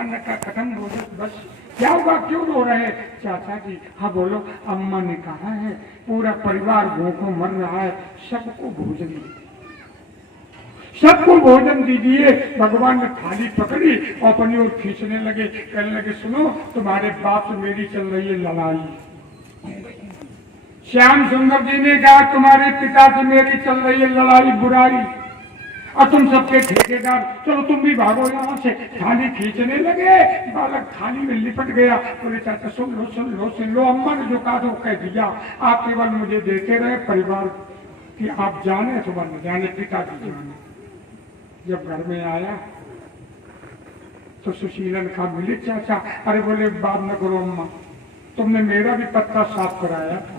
खाना का खत्म हो जाए बस। क्या हुआ, क्यों रो रहे? चाचा जी हाँ बोलो। अम्मा ने कहा है पूरा परिवार भूखों मर रहा है, सबको भोजन दीजिए, सबको भोजन दीजिए। भगवान ने थाली पकड़ी और अपनी ओर खींचने लगे, कहने लगे सुनो, तुम्हारे बाप से मेरी चल रही है लड़ाई। श्याम सुंदर जी ने कहा तुम्हारे पिता से मेरी चल रही है लड़ाई बुराई, और तुम सबके ठेकेदार, चलो तुम भी भागो यहाँ से। थाली खींचने लगे, बालक थाली में लिपट गया। बोले चाचा सुन लो सुन लो सुन लो, अम्मा ने जो कहा था वो कह दिया, आप केवल मुझे देते रहे, परिवार की आप जाने अथवा न जाने, पिताजी जाने। जब घर में आया तो सुशीलन का मिले चाचा, अरे बोले बात न करो अम्मा, तुमने मेरा भी पत्ता साफ कराया था।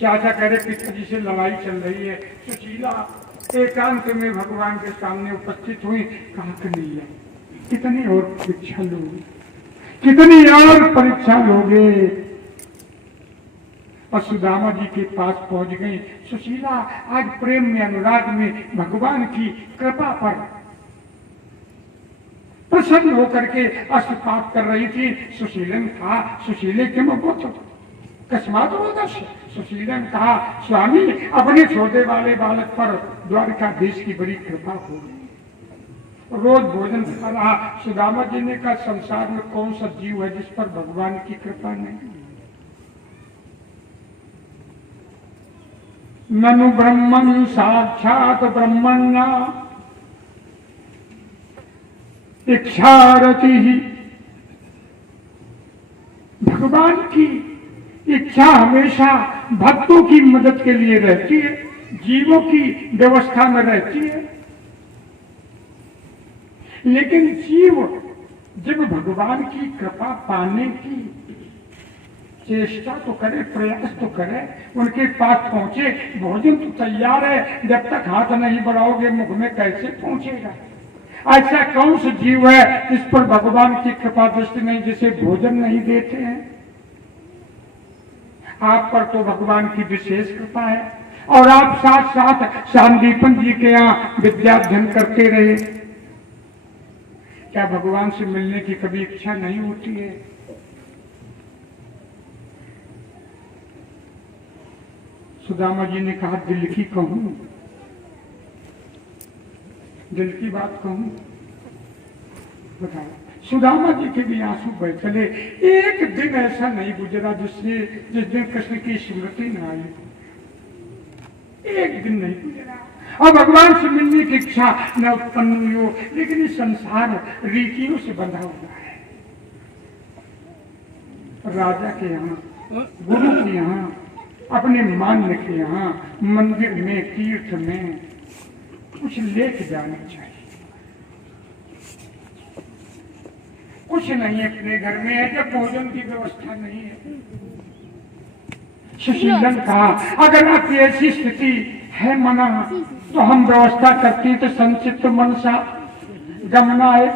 चाचा कह रहे पिताजी से लड़ाई चल रही है। सुशीला एकांत में भगवान के सामने उपस्थित हुई, कहा कन्हैया कितनी और परीक्षा लोगे, कितनी और परीक्षा लोगे। और सुदामा जी के पास पहुंच गई। सुशीला आज प्रेम में अनुराग में भगवान की कृपा पर प्रसन्न होकर के अष्टपाठ कर रही थी। सुशीलन कहा, सुशीले के मुख कस्मात रोदश। सुशीलन कहा स्वामी अपने छोटे वाले बालक पर द्वारकाधीश की बड़ी कृपा हो गई, रोज भोजन खा रहा। सुदामा जी ने कहा संसार में कौन सा जीव है जिस पर भगवान की कृपा नहीं। ननु ब्रह्मन् साक्षात ब्रह्मण्य इच्छारति ही। भगवान की इच्छा हमेशा भक्तों की मदद के लिए रहती है, जीवों की व्यवस्था में रहती है। लेकिन जीव जब भगवान की कृपा पाने की चेष्टा तो करे, प्रयास तो करे, उनके पास पहुंचे, भोजन तो तैयार है, जब तक हाथ नहीं बढ़ाओगे मुख में कैसे पहुंचेगा। ऐसा कौन सा जीव है जिस पर भगवान की कृपा दृष्टि नहीं, जिसे भोजन नहीं देते हैं। आप पर तो भगवान की विशेष कृपा है, और आप साथ साथ शांतिपन जी के यहाँ विद्याध्ययन करते रहे। क्या भगवान से मिलने की कभी इच्छा नहीं होती है? सुदामा जी ने कहा दिल की कहूं, दिल की बात कहूं, बताओ। सुदामा जी के भी आंसू बह चले। एक दिन ऐसा नहीं गुजरा जिस दिन कृष्ण की स्मृति न आई, एक दिन नहीं गुजरा और भगवान से मिलने की इच्छा न उत्पन्न हुई हो। लेकिन इस संसार रीतियों से बंधा हुआ है। राजा के यहाँ, गुरु के यहाँ, अपने मान्य के यहाँ, मंदिर में, तीर्थ में कुछ लेके जाना चाहिए। कुछ नहीं अपने घर में है, जब भोजन की व्यवस्था नहीं है। सुशीलन कहा अगर आपकी ऐसी स्थिति है मना तो हम व्यवस्था करती तो संचित मनसा गमनाए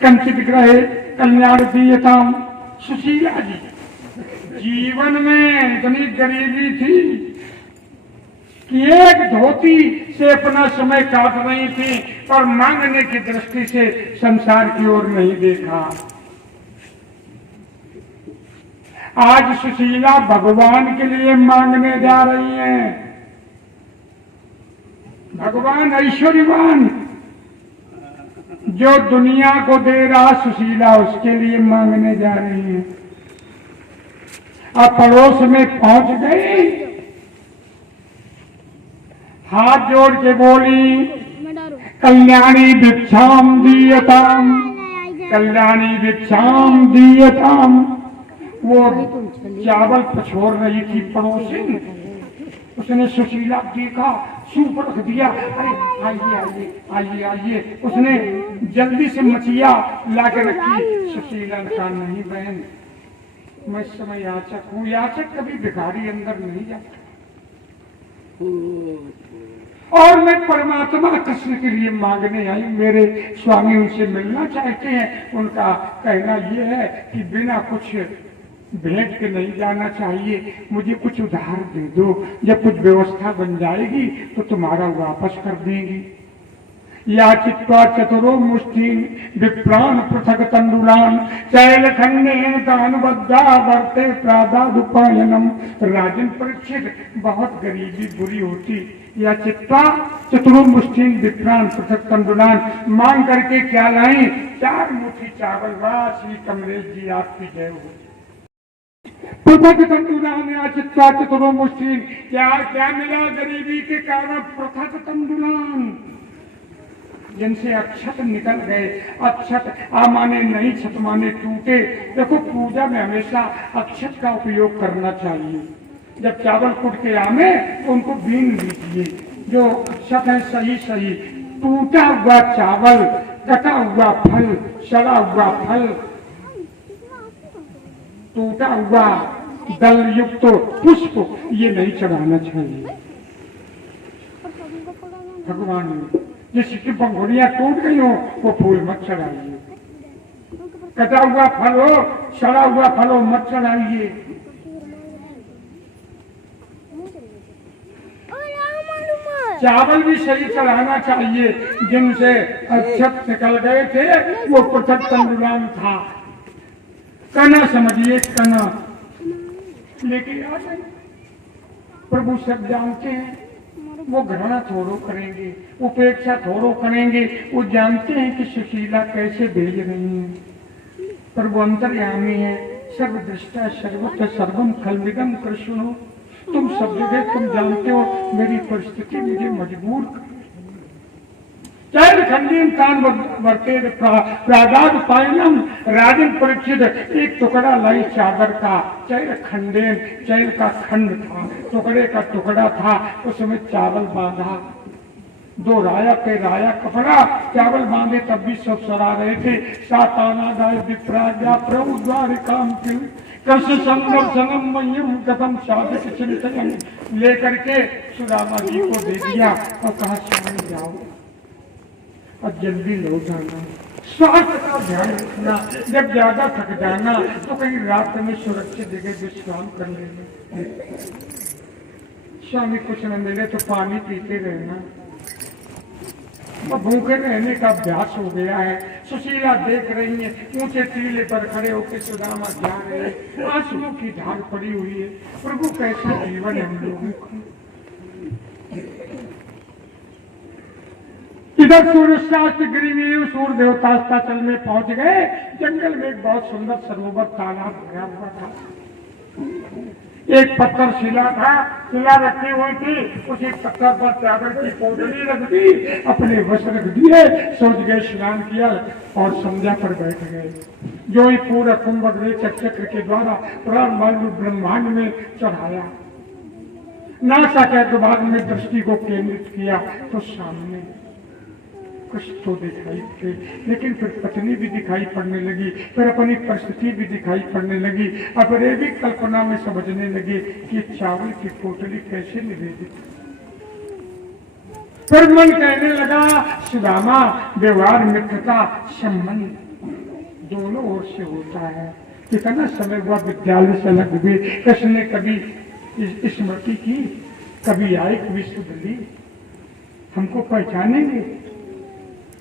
कंचित ग्रहे कल्याण दीयताम। सुशीला जी जीवन में इतनी गरीबी थी कि एक धोती से अपना समय काट रही थी, पर मांगने की दृष्टि से संसार की ओर नहीं देखा। आज सुशीला भगवान के लिए मांगने जा रही हैं। भगवान ऐश्वर्यवान जो दुनिया को दे रहा, सुशीला उसके लिए मांगने जा रही हैं। अब पड़ोस में पहुंच गई, हाथ जोड़ के बोली कल्याणी भिक्षाम दीयताम, कल्याणी भिक्षाम दीयताम। वो चावल पछोड़ रही थी पड़ोसिन, उसने सुशीला देखा, सूप रख दिया, अरे आइए आइए आइए आइए। उसने जल्दी से मछिया ला के रखी। सुशीला का नहीं बहन, मैं इस समय याचक हूँ, याचक कभी भिखारी अंदर नहीं जाता, और मैं परमात्मा कृष्ण के लिए मांगने आई। मेरे स्वामी उनसे मिलना चाहते हैं। उनका कहना यह है कि बिना कुछ भेंट के नहीं जाना चाहिए, मुझे कुछ उधार दे दो, जब कुछ व्यवस्था बन जाएगी तो तुम्हारा वापस कर देंगी। याचित्वा चतुरो मुष्ठीन विप्राण पृथक तंडुलान चैलखंडे दानबद्धा वर्ते प्रादादुपायनम। राजन परीक्षित, बहुत गरीबी बुरी होती। या चित्ता चतुरो मुष्ठीन विप्राण पृथक तंडुलान, मांग करके क्या लाए? 4 मुट्ठी चावल। वाह श्री कमलेश जी, आपकी जय हो। पृथक तंडुलान या चित्ता चतुरो मुष्ठीन, क्या क्या मिला गरीबी के कारण? पृथक तंडुलान, जिनसे अक्षत निकल गए। अक्षत आ माने नहीं, छत माने टूटे। देखो पूजा में हमेशा अक्षत का उपयोग करना चाहिए। जब चावल कुट के आमे तो उनको बीन लीजिए। जो अक्षत है सही सही, टूटा हुआ चावल, कटा हुआ फल, सड़ा हुआ फल, टूटा हुआ दल युक्त पुष्प, ये नहीं चढ़ाना चाहिए भगवान ने। जिसकी पंखुड़ियां टूट गई हो वो फूल मत चढ़ाइए। कटा हुआ फल हो, सड़ा हुआ फल हो, मत चढ़ाइए। चावल भी सही चढ़ाना चाहिए। जिनसे अक्षत निकल गए थे वो पृथक तंडुलान था। कना समझिए, कना लेके आ गए। प्रभु सब जानते हैं, वो घृणा थोड़ो करेंगे, उपेक्षा थोड़ो करेंगे। वो जानते हैं कि सुशीला कैसे भेज रही है। प्रभु अंतर्यामी है, सर्वदृष्टा सर्वत्र सर्वम खलविदम कृष्ण। तुम सब जगह, तुम जानते हो मेरी परिस्थिति मुझे मजबूर कर। खंडीन तान वर्ते प्रादाद पायनम। राजन परीक्षित एक टुकड़ा लाई चादर का। चैल खंडेन, चैल का खंड था, टुकड़े का टुकड़ा था। उसमें चावल बांधा। 2 राया पे राया कपड़ा चावल बांधे, तब भी सब सरा रहे थे। साताना गाय विप्राज्ञा प्रभु द्वारिकाम कृष्ण संगम संगम मयम कदम साधक चिंतन लेकर के सुदामा जी को दे दिया और कहा स्वामी जाओ और जल्दी लौट आना। स्वास्थ्य का ध्यान रखना। जब ज्यादा थक जाना तो कहीं रात में सुरक्षित जगह विश्राम कर लेना। स्वामी कुछ न मिले तो पानी पीते रहना। भूखे रहने का अभ्यास हो गया है। सुशीला देख रही है, ऊंचे टीले पर खड़े होकर सुदामा जा रहे हैं। आंसुओं की धार पड़ी हुई है। प्रभु कैसा जीवन है हम लोगों का। इधर सूर्य शास्त्र गिरिवीर सूर्य देवतास्ताचल में पहुंच गए। जंगल में एक बहुत सुंदर सरोवर तालाब भरा हुआ था। एक पत्थर शिला था, शिला रखी हुई थी। उसी पत्थर पर चादर की पोटली रख दी, अपने वस्त्र रख दिए, सोच गए, स्नान किया और संध्या पर बैठ गए। जो ही पूरा कुंभ चक्र के द्वारा ब्रह्मांड में चढ़ाया। नासा के बाद में दृष्टि को केंद्रित किया तो सामने कुछ तो दिखाई थे, लेकिन फिर पत्नी भी दिखाई पड़ने लगी, फिर अपनी परिस्थिति भी दिखाई पड़ने लगी। अब रे भी कल्पना में समझने लगे कि चावल की पोटली कैसे निवेदित। फिर मन कहने लगा सुदामा व्यवहार मित्रता संबंध दोनों ओर से होता है। कितना समय हुआ विद्यालय से लग गए। कृष्ण ने कभी स्मृति की, कभी आए, कभी सुध ली। हमको पहचानेंगे,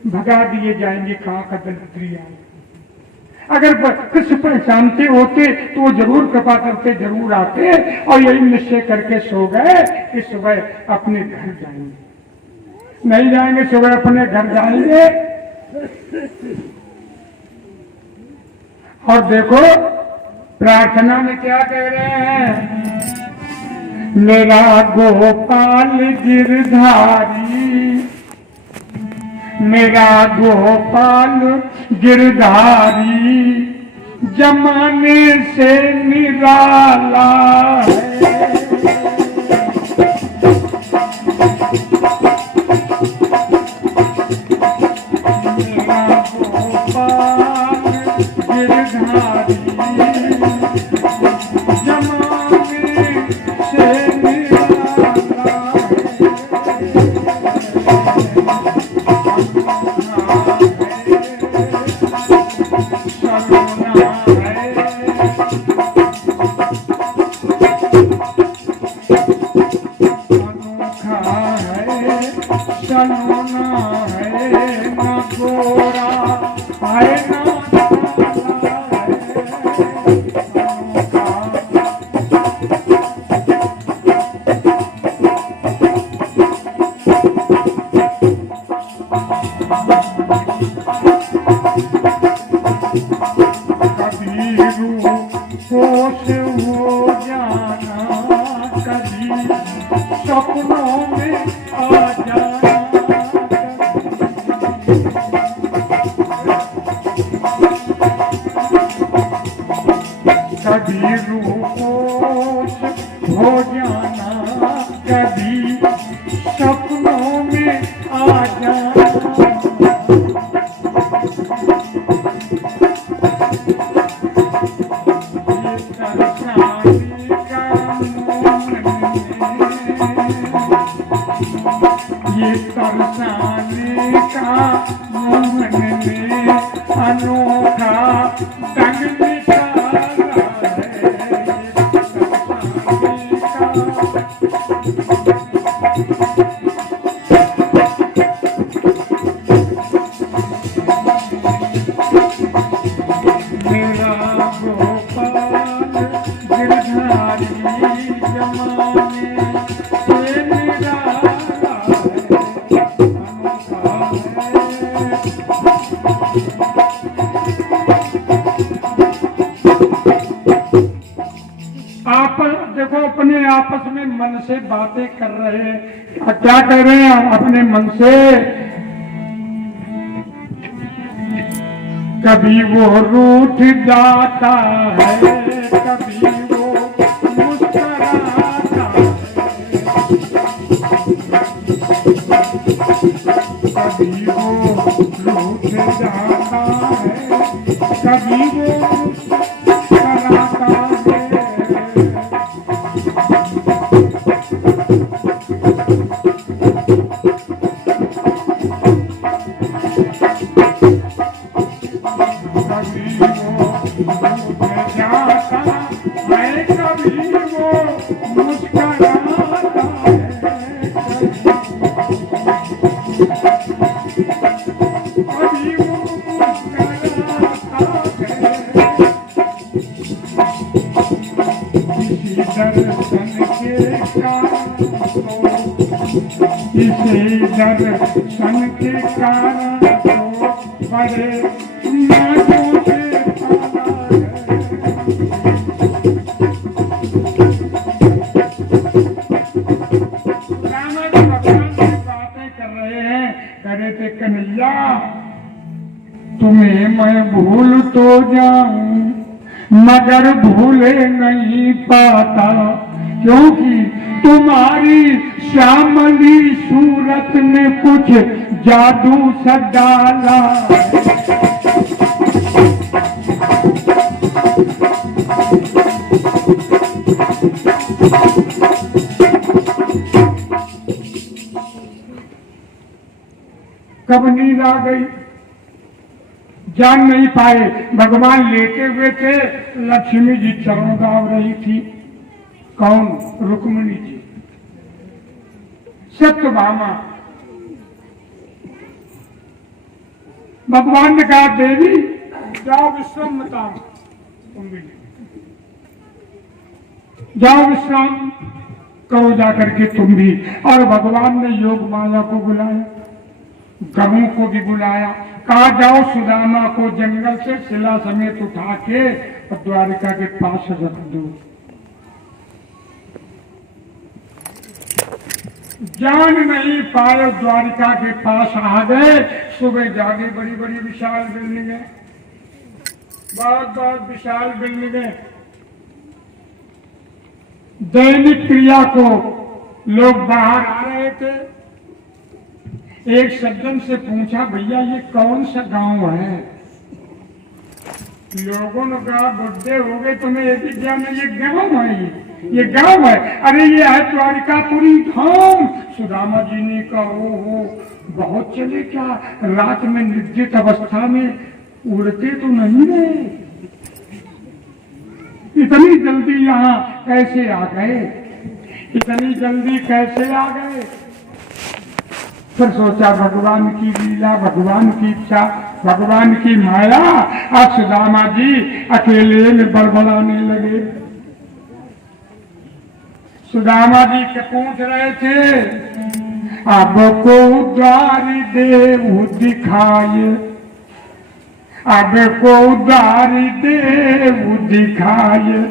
भगा दिए जाएंगे कहाँ का दरिद्री आए। अगर कृष्ण पहचानते होते तो वो जरूर कृपा करते, जरूर आते और यही निश्चय करके सो गए कि सुबह अपने घर जाएंगे। नहीं जाएंगे, सुबह अपने घर जाएंगे। और देखो प्रार्थना में क्या कह रहे हैं? मेरा गोपाल गिरधारी, मेरा गोपाल गिरधारी जमाने से निराला है। मेरा गोपाल गिरधारी जमाने से निराला है, सलोना है। कभी रूपोश हो जाना, कभी सपनों में आ जाना। ये तरसाने का मोहन में अनोखा ढंग निकाला है। मेरा गोपाल गिरधारी जमाने से निराला आप देखो अपने आपस में मन से बातें कर रहे हैं। क्या कर रहे हैं अपने मन से? कभी वो रूठ जाता है, कभी वो मुस्कुराता है, कभी वो रूठ जाता है, कभी वो मुस्कुराता है। इसी दर्शन के कारण तो बड़े नाटों से पाला है। बातें कर रहे हैं, करे थे कन्हैया तुम्हें मैं भूल तो जाऊं मगर भूले नहीं पाता, क्योंकि तुम्हारी श्यामली सूरत में कुछ जादू सा डाला। कब नींद आ गई जान नहीं पाए। भगवान लेटे हुए थे, लक्ष्मी जी चरण गाँव रही थी। कौन? रुक्मिणी जी, सत्यभामा। भगवान ने कहा देवी जाओ विश्राम मत, तुम भी जाओ विश्राम करो जाकर के तुम भी। और भगवान ने योग माया को बुलाया, गरुड़ को भी बुलाया, कहा जाओ सुदामा को जंगल से शिला समेत उठा के द्वारिका के पास रख दो। जान नहीं पाए द्वारिका के पास आ गए। सुबह जागे, बड़ी बड़ी विशाल बिल्डिंगें, बहुत बहुत विशाल बिल्डिंगें। दैनिक क्रिया को लोग बाहर आ रहे थे। एक सज्जन से पूछा भैया ये कौन सा गांव है? लोगों ने कहा बुढ़े हो गए तुम्हें ये भी ज्ञान है, ये गांव है, ये गांव है। अरे ये है द्वारिकापुरी धाम। सुदामा जी ने कहा ओ बहुत चले क्या? रात में निर्जित अवस्था में उड़ते तो नहीं रहे, इतनी जल्दी यहाँ कैसे आ गए? इतनी जल्दी कैसे आ गए? फिर सोचा भगवान की लीला, भगवान की इच्छा, भगवान की माया। अब सुदामा जी अकेले में बड़बड़ाने लगे। सुदामा जी के पूछ रहे थे अब को द्वार देव दिखाए, अब को द्वार देव दिखाए,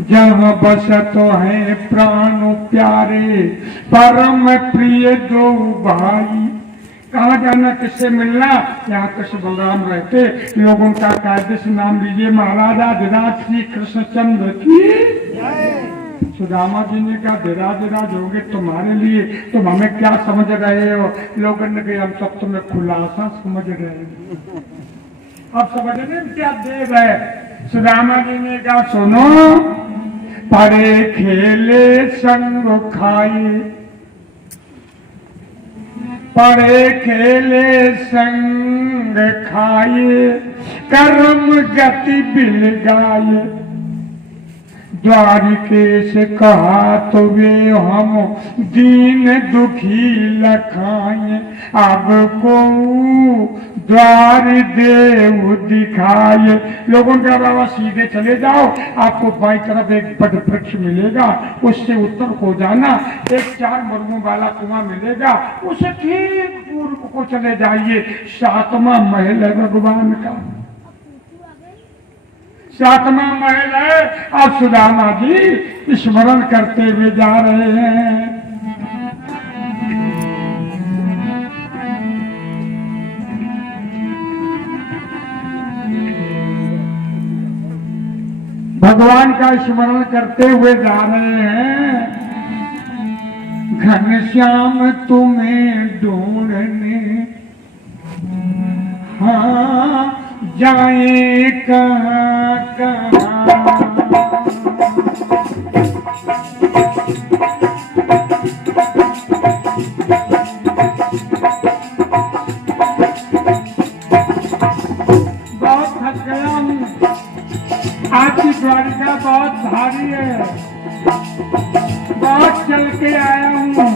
जहाँ बसत है प्राण प्यारे परम प्रिय दो भाई, कहाँ जाना, किससे मिलना? यहाँ कृष्ण बलराम रहते। लोगों का कायदे से नाम लीजिए। महाराजा धीराज श्री कृष्णचंद्र की। सुदामा जी ने कहा धीराज होंगे तुम्हारे लिए, तुम हमें क्या समझ रहे हो? लोगों ने कहा हम सब तुम्हें खुलासा समझ रहे हैं। अब समझने में क्या देर है? सुदामा जी ने कहा सुनो, पढ़े खेले संग खाए, पढ़े खेले संग खाए, कर्म गति बिल गाये, द्वारिकेश कहा तो वे हम दीन दुखी लखाए, अब को द्वार देव दिखाए। लोगों का बाबा सीधे चले जाओ, आपको बाई तरफ एक बड़ वृक्ष मिलेगा, उससे उत्तर को जाना, एक 4 मरमों वाला कुआं मिलेगा, उसे ठीक पूर्व को चले जाइए। 7वां महल है भगवान का, 7वां महल है। अब सुदामा जी स्मरण करते हुए जा रहे हैं। भगवान का स्मरण करते हुए जा रहे हैं। घनश्याम तुम्हें ढूंढने हाँ जाए कहाँ कहाँ, बहुत थक गया हूँ, आपकी द्वारिका बहुत भारी है, बहुत चल के आया हूँ।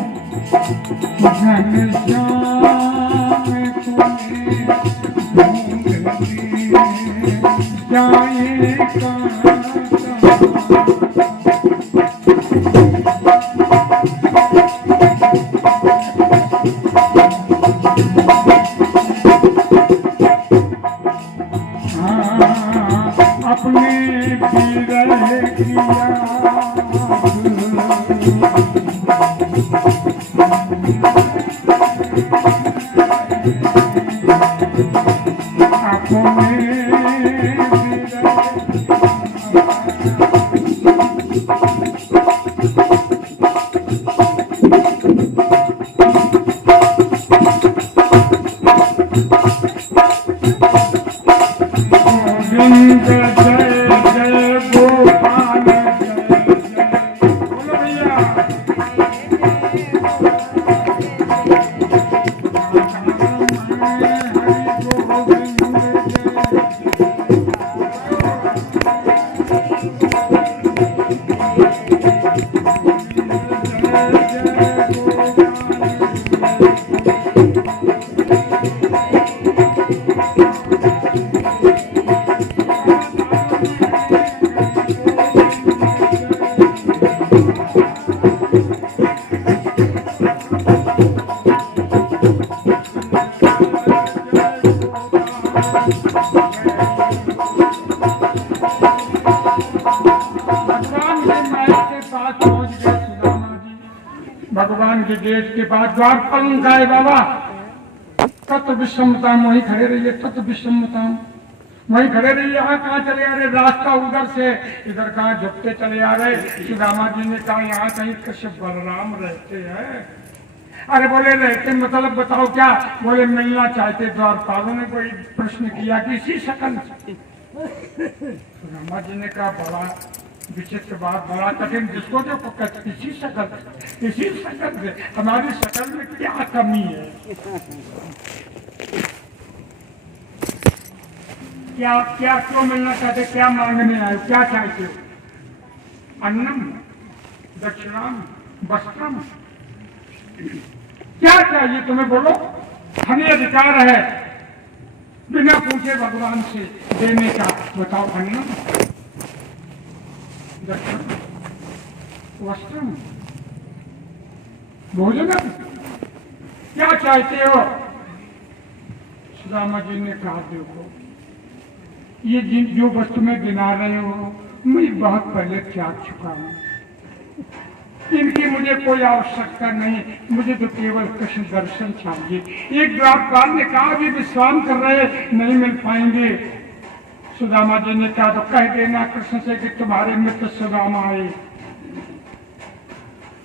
जाए अपने विरह किया भगवान के गेट के पास द्वार पर आए बाबा। तत् विषमता वहीं खड़े रहिए, तत् विषमता वहीं खड़े रहिए। यहाँ कहाँ चले आ रहे? रास्ता उधर से, इधर कहाँ झुकते चले आ रहे? सुदामा जी ने कहा यहाँ कहीं कृष्ण बलराम रहते हैं। अरे बोले रहते मतलब बताओ क्या? बोले मिलना चाहते। द्वारपालों ने कोई प्रश्न किया कि इसी शकल से? सुदामा जी ने कहा बड़ा विचित्र बात, बड़ा कठिन, जिसको जो इसी शकल से हमारी शकल में क्या कमी है? क्या क्या क्यों मिलना चाहते? क्या मांगने आए? क्या चाहते हो? अन्नम दक्षिणाम वस्त्रम, क्या चाहिए तुम्हें? बोलो, हमें अधिकार है बिना पूछे भगवान से देने का। बताओ, अन्नम दक्षिणम वस्त्रम, भोजनम, क्या चाहते हो? सुदामा जी ने कहा देखो, ये जो वस्तु में गिना रहे हो मैं बहुत पहले त्याग चुका हूं। इनकी मुझे कोई आवश्यकता नहीं, मुझे तो केवल कृष्ण दर्शन चाहिए। एक द्वारपाल ने कहा भी विश्राम कर रहे, नहीं मिल पाएंगे। सुदामा जी ने कहा तो कह देना कृष्ण से कि तुम्हारे मित्र सुदामा आए,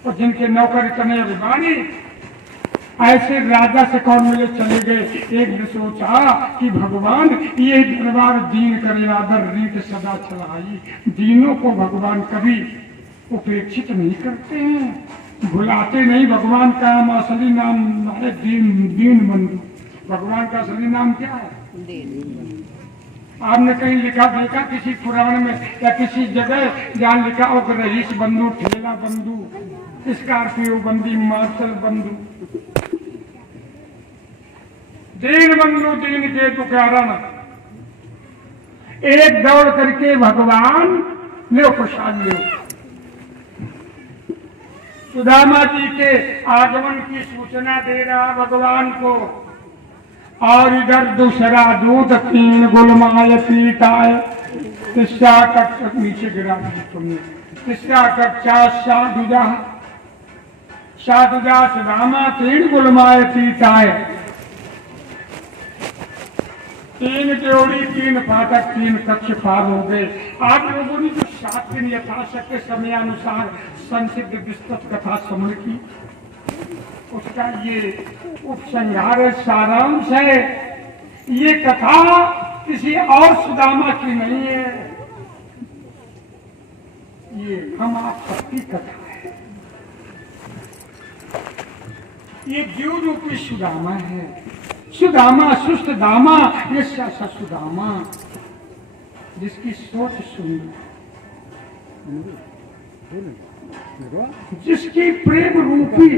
और जिनके नौकर इतने अभिमानी, ऐसे राजा से कौन मिले चले गए। एक ने सोचा कि भगवान ये दरबार दीन करे, आदर रीत सदा चलाई। दीनों को भगवान कभी उपेक्षित नहीं करते हैं, भुलाते नहीं। भगवान का असली नाम है दीन बंधु। भगवान का असली नाम क्या है? आपने कहीं लिखा देखा किसी पुराण में या किसी जगह जहाँ लिखा हो रईस बंधु, ठेला बंधु, स्कॉर्पियो बंदी, मार्शल बंधु, दीन बंधु, दीन के दुकारण। एक दौड़ करके भगवान ले प्रसाद ले। सुदामा जी के आगमन की सूचना दे रहा भगवान को, और इधर दूसरा दूध 3 गुलमाय पीताय। तीसरा कट नीचे गिरा तुमने। तीसरा कट साधुजा सुदामा 3 गुलमाय पीताय। 3 जोड़ी 3 फाटक 3 कक्ष पार हो गए। आप लोगों ने जो 7 दिन यथाशक्ति समयानुसार संसिद्ध विस्तृत कथा समझ की, उसका ये उपसंहार सारांश है। ये कथा किसी और सुदामा की नहीं है, ये हम आप सबकी कथा है। ये जीव रूपी सुदामा है। सुदामा सुस्त दामा, ये सुदामा जिसकी सोच सुनी, जिसकी प्रेम रूपी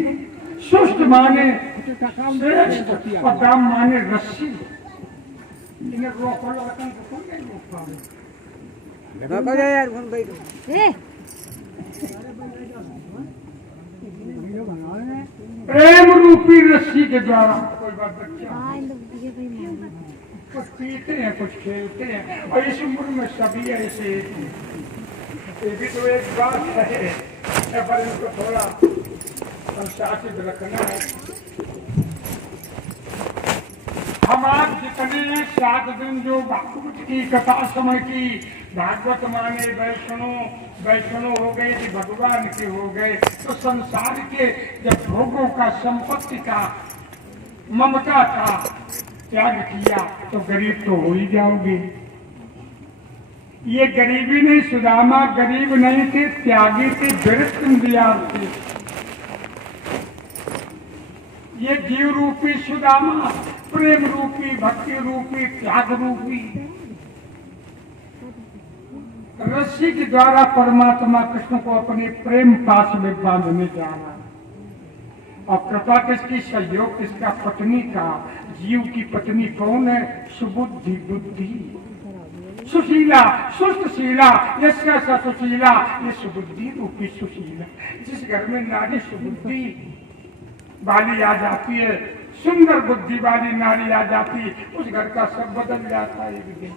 सुस्त माने श्रेष्ठ और दाम माने रस्सी। इन्हें रोको लगन को कोई नहीं रोक पाए। प्रेम रूपी रस्सी के द्वारा कोई बात बच्चा कुछ पीते हैं, कुछ खेलते हैं, और इस उम्र में सभी ऐसे। ये भी तो एक बात है, पर इनको थोड़ा अनुशासित रखना है। हम आज जितने 7 दिन जो भागवत की कथा समझ की, भागवत माने वैष्णो हो गए कि भगवान के हो गए, तो संसार के जब भोगों का, संपत्ति का, ममता का त्याग किया तो गरीब तो हो ही जाओगे। ये गरीबी नहीं, सुदामा गरीब नहीं थे, त्यागी थे, विरक्त थे। ये जीव रूपी सुदामा प्रेम रूपी, भक्ति रूपी, त्याग रूपी रस्सी के द्वारा परमात्मा कृष्ण को अपने प्रेम पास में बांधने जा रहा है। और कृपा किसकी, सहयोग किसका? पत्नी का। जीव की पत्नी कौन है? सुबुद्धि बुद्धि सुशीला सुशीला, यस्या सुशीला, ये सुबुद्धि रूपी सुशीला। जिस घर में नारी सुबुद्धि वाली आ जाती है, सुंदर बुद्धि वाली नारी आ जाती, उस घर का सब बदल जाता है एक दिन।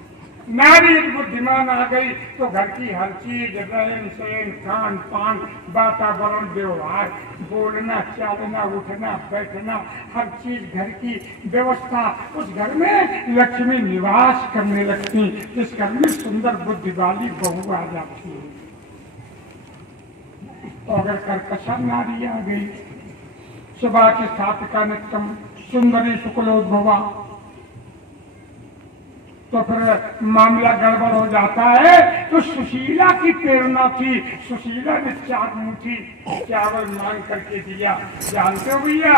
नारी बुद्धिमान आ गई तो घर की हर चीज, रहन सहन, खान पान, वातावरण, व्यवहार, बोलना चालना, उठना बैठना, हर चीज घर की व्यवस्था, उस घर में लक्ष्मी निवास करने लगती। इस घर में सुंदर बुद्धि वाली बहू आ जाती है। तो अगर कर्कशा नारी आ गई, सुबह के स्थापिका नित्यम सुंदरी शुक्लोद्भवा, तो फिर मामला गड़बड़ हो जाता है। तो सुशीला की प्रेरणा थी, सुशीला ने 4 मुट्ठी चावल मांग करके दिया। जानते हो भैया,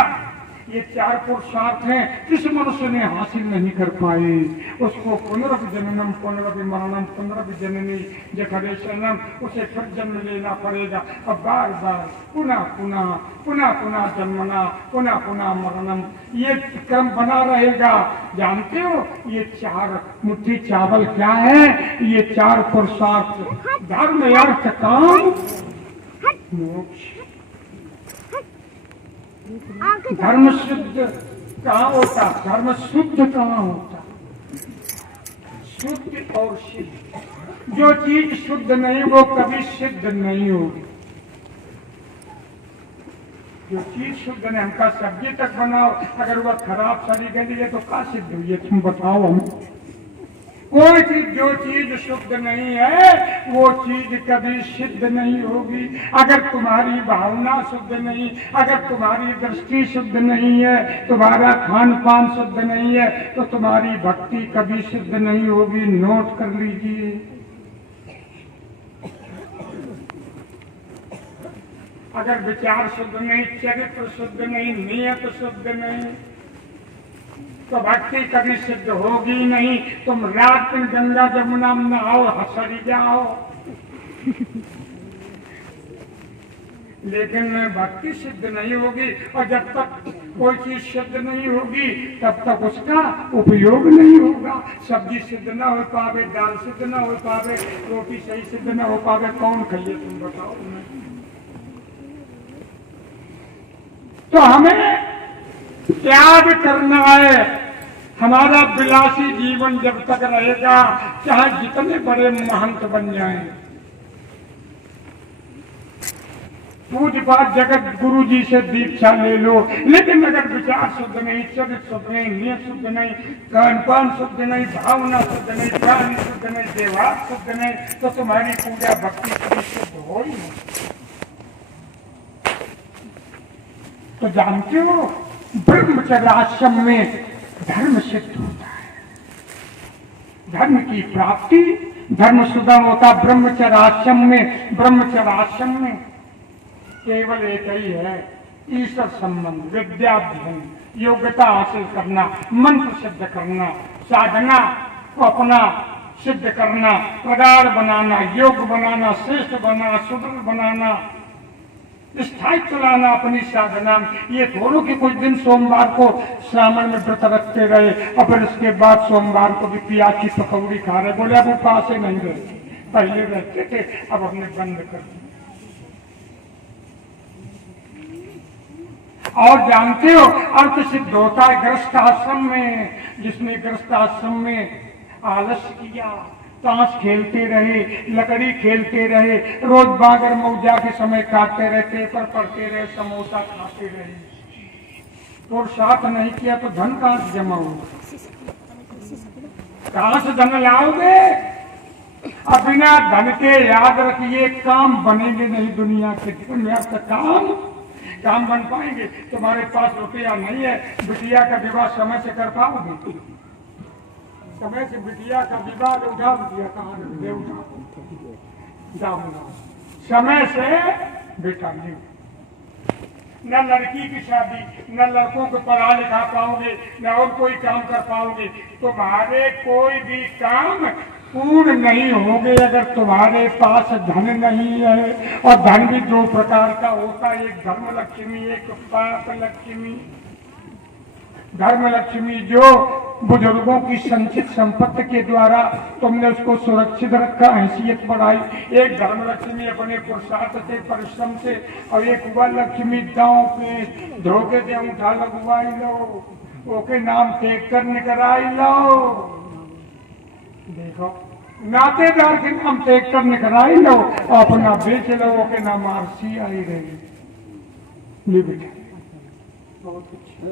ये 4 पुरुषार्थ हैं जिस मनुष्य ने हासिल नहीं कर पाए, उसको पुनर्जन्म पुनर्विमरणम पुनर्जननी जठरेशनम, उसे फिर जन्म लेना पड़ेगा। अब बार बार पुनः पुनः पुनः पुनः जन्मना, पुनः पुनः मरणम, ये क्रम बना रहेगा। जानते हो ये 4 मुट्ठी चावल क्या है? ये 4 पुरुषार्थ, धर्म अर्थ काम मोक्ष। धर्म शुद्ध कहाँ होता? धर्म शुद्ध कहाँ होता? शुद्ध और सिद्ध। जो चीज शुद्ध नहीं वो कभी सिद्ध नहीं होगी। जो चीज शुद्ध नहीं, हमका सब्जी तक बनाओ, अगर वह खराब सड़ी गई है तो क्या सिद्ध हुई है? तुम बताओ हम। कोई चीज, जो चीज शुद्ध नहीं है वो चीज कभी सिद्ध नहीं होगी। अगर तुम्हारी भावना शुद्ध नहीं, अगर तुम्हारी दृष्टि शुद्ध नहीं है, तुम्हारा खान पान शुद्ध नहीं है, तो तुम्हारी भक्ति कभी सिद्ध नहीं होगी। नोट कर लीजिए। अगर विचार शुद्ध नहीं, चरित्र शुद्ध नहीं, नियत शुद्ध नहीं, तो भक्ति कभी सिद्ध होगी नहीं। तुम रात में गंगा जमुना में नहाओ, हंसरी जाओ, लेकिन भक्ति सिद्ध नहीं होगी। और जब तक कोई चीज सिद्ध नहीं होगी तब तक उसका उपयोग नहीं होगा। सब्जी सिद्ध ना हो पावे, दाल सिद्ध ना हो पावे, रोटी सही सिद्ध ना हो पावे, कौन खाइए? तुम बताओ। तो हमें त्याग करना है। हमारा विलासी जीवन जब तक रहेगा, चाहे जितने बड़े महंत बन जाएं, पूज पाठ जगत गुरु जी से दीक्षा ले लो, लेकिन अगर विचार शुद्ध नहीं, चरित्र शुद्ध नहीं, नियत शुद्ध नहीं, कर्म पान शुद्ध नहीं, भावना शुद्ध नहीं, ज्ञान शुद्ध नहीं, व्यवहार शुद्ध नहीं, तो तुम्हारी पूजा भक्ति कभी शुद्ध हो ही नहीं। तो जानते हो, ब्रह्मचर्य आश्रम में धर्म सिद्ध होता है, धर्म की प्राप्ति, धर्म सुगम होता। ब्रह्मचर्य आश्रम में केवल एक ही है, ईश्वर संबंध, विद्याध्ययन, योग्यता हासिल करना, मंत्र सिद्ध करना, साधना को अपना सिद्ध करना, प्रगाढ़ बनाना, योग बनाना, श्रेष्ठ बनाना, सुदृढ़ बनाना, स्थायी चलाना अपनी साधना में। ये थोड़ो कि कुछ दिन सोमवार को श्रावण में व्रत रखते रहे और फिर उसके बाद सोमवार को भी प्याज की पकौड़ी खा रहे। बोले अब उपास ही नहीं रहते, पहले रहते थे, अब हमने बंद कर दिया। और जानते हो, अर्थ सिद्ध होता है गृहस्थ आश्रम में। जिसने गृहस्थ आश्रम में आलस्य किया, ताश खेलते रहे, लकड़ी खेलते रहे, रोज बागर मौजा के समय काटते रहे, पेपर पढ़ते रहे, समोसा खाते रहे, पुरुषार्थ नहीं किया तो धन कहां से जमा होगा? कहां से धन लाओगे? अब बिना धन के याद रखिए, काम बनेंगे नहीं दुनिया के। दुनिया का काम बन पाएंगे? तुम्हारे पास रुपया नहीं है, बिटिया का विवाह समय से कर पाओगे? समय से बिटिया का विवाह उठा दिया, कहाँ ले उठा समय से बेटा नहीं। न लड़की की शादी, न लड़कों को पढ़ा लिखा पाओगे, न और कोई काम कर पाओगे। तुम्हारे कोई भी काम पूर्ण नहीं होंगे अगर तुम्हारे पास धन नहीं है। और धन भी दो प्रकार का होता है, एक धर्म लक्ष्मी, एक पाप लक्ष्मी। धर्म लक्ष्मी जो बुजुर्गों की संचित संपत्ति के द्वारा तुमने उसको सुरक्षित रखा, हैसियत बढ़ाई। एक धर्म लक्ष्मी अपने पुरुषार्थ से, परिश्रम से, और एक वह लक्ष्मी दांव पे धोखे से उठा लगवाई लो, ओके नाम तेज कर निकराई लो। देखो, नातेदार के नाम तेज कर निकराई लो, अपना बेच लो, ओके नाम आरसी आई रही। बेटा बहुत अच्छा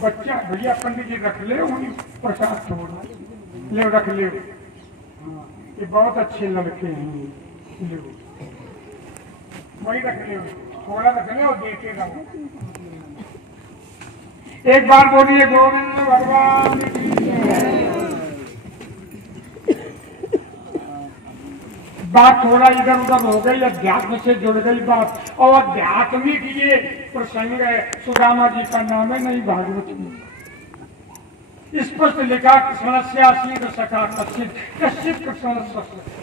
बच्चा, भैया पंडित जी रख ले, प्रसाद छोड़ना ले, रख ले। ये बहुत अच्छे लड़के हैं, ले वही रख ले, थोड़ा रख ले और देते रहो। एक बार बोलिए गोविंद भगवान की। बात थोड़ा इधर उधर हो गई, अध्यात्म से जुड़ गई बात। और आध्यात्मिक ये प्रसंग है, सुदामा जी का नाम है नहीं भागवत में स्पष्ट लिखा, कृष्णस्यासीद सखा कश्चित, कश्चित कृष्ण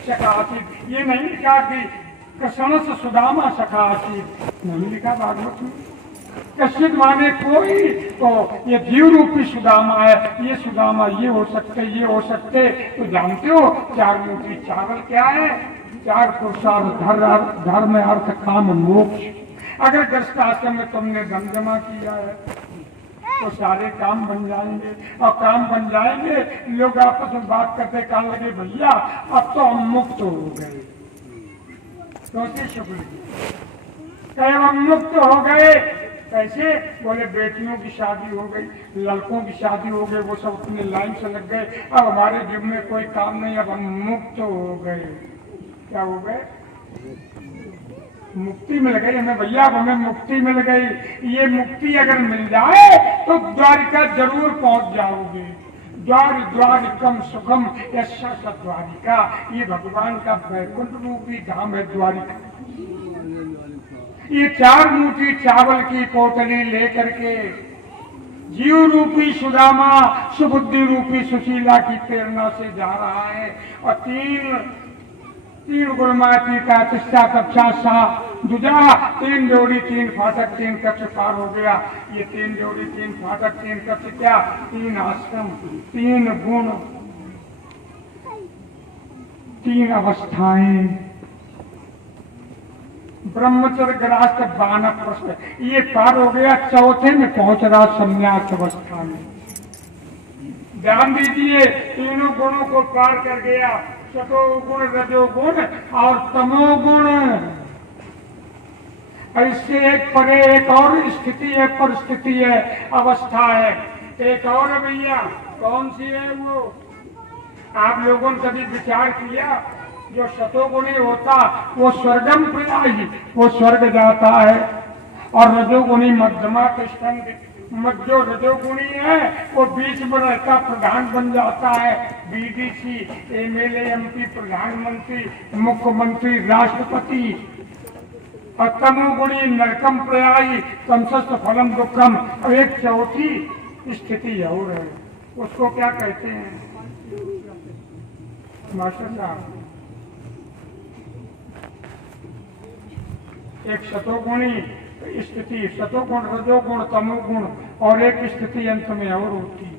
सखा आसीद। ये नहीं लिखा कि कृष्ण से सुदामा सखा आसीद, नहीं लिखा भागवत में। कश्चित माने कोई, तो ये जीव रूपी सुदामा है। ये सुदामा ये हो सकते, ये हो सकते। तो जानते हो चार मूर्ति चावल क्या है? चार पुरुषार्थ, धर्म, अर्थ, काम, मोक्ष। अगर गृहस्थ आश्रम में तुमने धन जमा किया है तो सारे काम बन जाएंगे। और काम बन जाएंगे, लोग आपस में बात करते कहने लगे, भैया अब तो हम मुक्त हो गए। कैसे शुक्ल जी? कहे हम मुक्त हो गए। कैसे? बोले बेटियों की शादी हो गई, लड़कों की शादी हो गई, वो सब अपने लाइन से लग गए, अब हमारे जीवन में कोई काम नहीं, अब हम मुक्त हो गए। क्या हो गए? मुक्ति मिल गई हमें भैया, हमें मुक्ति मिल गई। ये मुक्ति अगर मिल जाए तो द्वारिका जरूर पहुंच जाओगे। द्वार द्वारिकम सुखम यशा द्वारिका, ये भगवान का वैकुंठ रूपी धाम है द्वारिका। ये 4 मुट्ठी चावल की पोटली लेकर के जीव रूपी सुदामा सुबुद्धि रूपी सुशीला की प्रेरणा से जा रहा है, और तीन गुणमाती का तिस्सा कक्षा सा दुजा, 3 जोड़ी 3 फाटक 3 कक्ष पार हो गया। ये 3 जोड़ी 3 फाटक 3 कक्ष क्या? 3 आश्रम, 3 गुण, 3 अवस्थाएं, ब्रह्मचर्य गृहस्थ वानप्रस्थ, ये पार हो गया। चौथे में पहुंच रहा संन्यास अवस्था में। ध्यान दीजिए, तीनों गुणों को पार कर गया, सतोगुण रजोगुण और तमोगुण। ऐसे एक परे एक और स्थिति है, परिस्थिति है, अवस्था है। एक और भैया, कौन सी है वो? आप लोगों ने कभी विचार किया? जो सतोगुणी होता वो स्वर्गम प्रयाही, वो स्वर्ग जाता है, और रजोगुणी मध्यमा तिष्ठन्ति, जो रजोगुणी है वो बीच में रहता, प्रधान बन जाता है, बीडीसी, एमएलए, एमपी, प्रधानमंत्री, मुख्यमंत्री, राष्ट्रपति। और तमोगुणी नरकम प्रयाई, तमसस्त फलम दुखम। और एक चौथी स्थिति और है, उसको क्या कहते हैं मास्टर साहब? एक सतोगुणी स्थिति, सतोगुण रजोगुण तमोगुण, और एक स्थिति अंत में और होती है।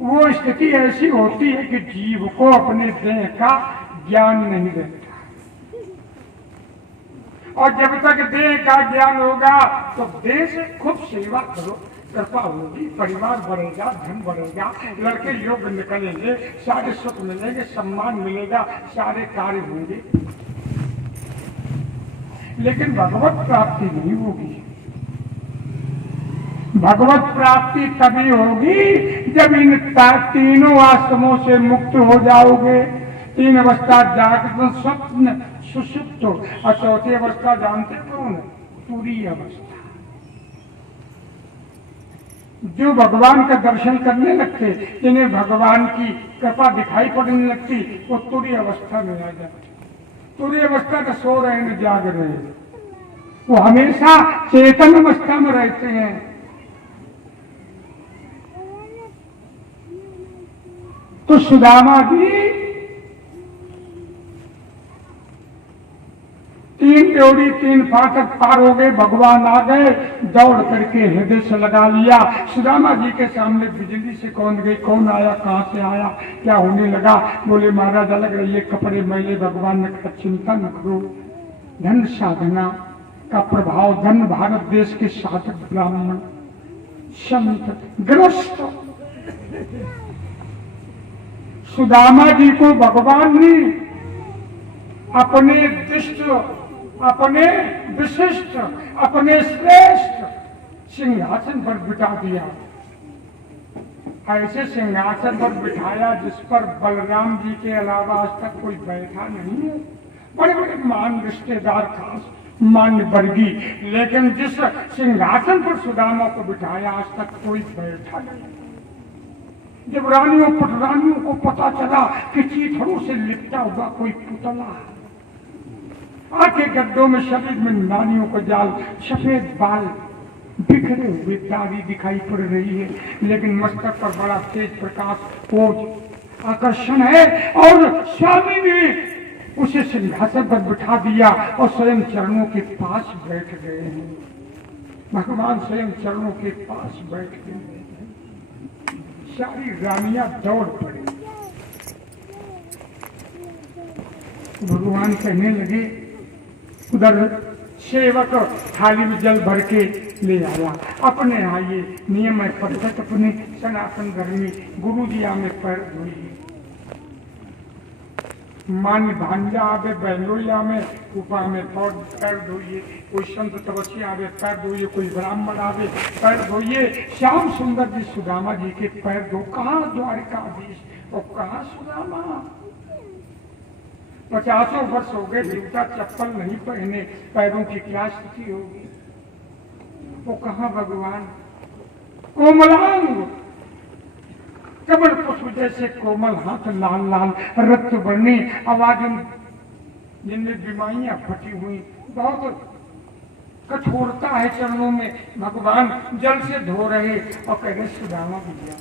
वो स्थिति ऐसी होती है कि जीव को अपने देह का ज्ञान नहीं रहता, और जब तक देह का ज्ञान होगा तो देह से खूब सेवा करो, कृपा होगी, परिवार बढ़ेगा, धन बढ़ेगा, लड़के योग्य निकलेंगे, सारे सुख मिलेंगे, सम्मान मिलेगा, सारे कार्य होंगे। लेकिन भगवत प्राप्ति नहीं होगी। भगवत प्राप्ति तभी होगी जब इन तीनों आश्रमों से मुक्त हो जाओगे। 3 अवस्था जागृत, स्वप्न, सुषुप्त, और चौथी अवस्था जानते कौन? तुरीय अवस्था। जो भगवान का दर्शन करने लगते, जिन्हें भगवान की कृपा दिखाई पड़ने लगती, वो तुरीय अवस्था में आ जाते। तुरीय अवस्था का सो रहे न जाग रहे, वो हमेशा चेतन अवस्था में रहते हैं। तो सुदामा भी 3 ड्योढ़ी 3 फाटक पार हो गए, भगवान आ गए, दौड़ करके हृदय से लगा लिया। सुदामा जी के सामने बिजली से कौन गई, कौन आया, कहां से आया, क्या होने लगा? बोले महाराज अलग रहिए, कपड़े मैले। भगवान ने कहा चिंता न करो, धन साधना का प्रभाव, धन भारत देश के साधक ब्राह्मण संत ग्रस्त सुदामा जी को भगवान ने अपने दिष्ट, अपने विशिष्ट, अपने श्रेष्ठ सिंहासन पर बिठा दिया। ऐसे सिंहासन पर बिठाया जिस पर बलराम जी के अलावा आज तक कोई बैठा नहीं है। बड़े बड़े मान रिश्तेदार, खास मान्य वर्गी, लेकिन जिस सिंहासन पर सुदामा को बिठाया आज तक कोई बैठा नहीं। जब रानियों पटरानियों को पता चला कि चीथड़ों से लिपटा हुआ कोई पुतला, आके गड्ढों में शरीर में नानियों का जाल, सफेद बाल, बिखरे हुए दाढ़ी दिखाई पड़ रही है, लेकिन मस्तक पर बड़ा तेज प्रकाश, ओज, आकर्षण है, और स्वामी ने उसे सिंहासन पर बिठा दिया और स्वयं चरणों के पास बैठ गए हैं। भगवान स्वयं चरणों के पास बैठ गए। सारी रानियां दौड़ पड़ी। भगवान कहने लगे, उधर सेवक थाली में जल भर के ले आया। अपने यहाँ ये नियम है पद्धत अपने सनातन धर्म में, गुरु जी में पैर धोइए। मान भांजा आवे बहनोया में उपा में पैर धोइए, कोई संत तपस्या आवे पैर धोइए, कोई ब्राह्मण आवे पैर धोइए। श्याम सुंदर जी सुदामा जी के पैर धो। कहाँ द्वारिकाधीश और कहाँ सुदामा? 50 वर्ष हो गए, जूता चप्पल नहीं पहने, पैरों की क्या स्थिति होगी? वो कहाँ भगवान? कोमलांग कमल पुष्प जैसे कोमल हाथ, लाल लाल रक्त बरने, आवाज जिनमें बीमारियां फटी हुई, बहुत कठोरता है चरणों में। भगवान जल से धो रहे और कह रहे सुदामा भैया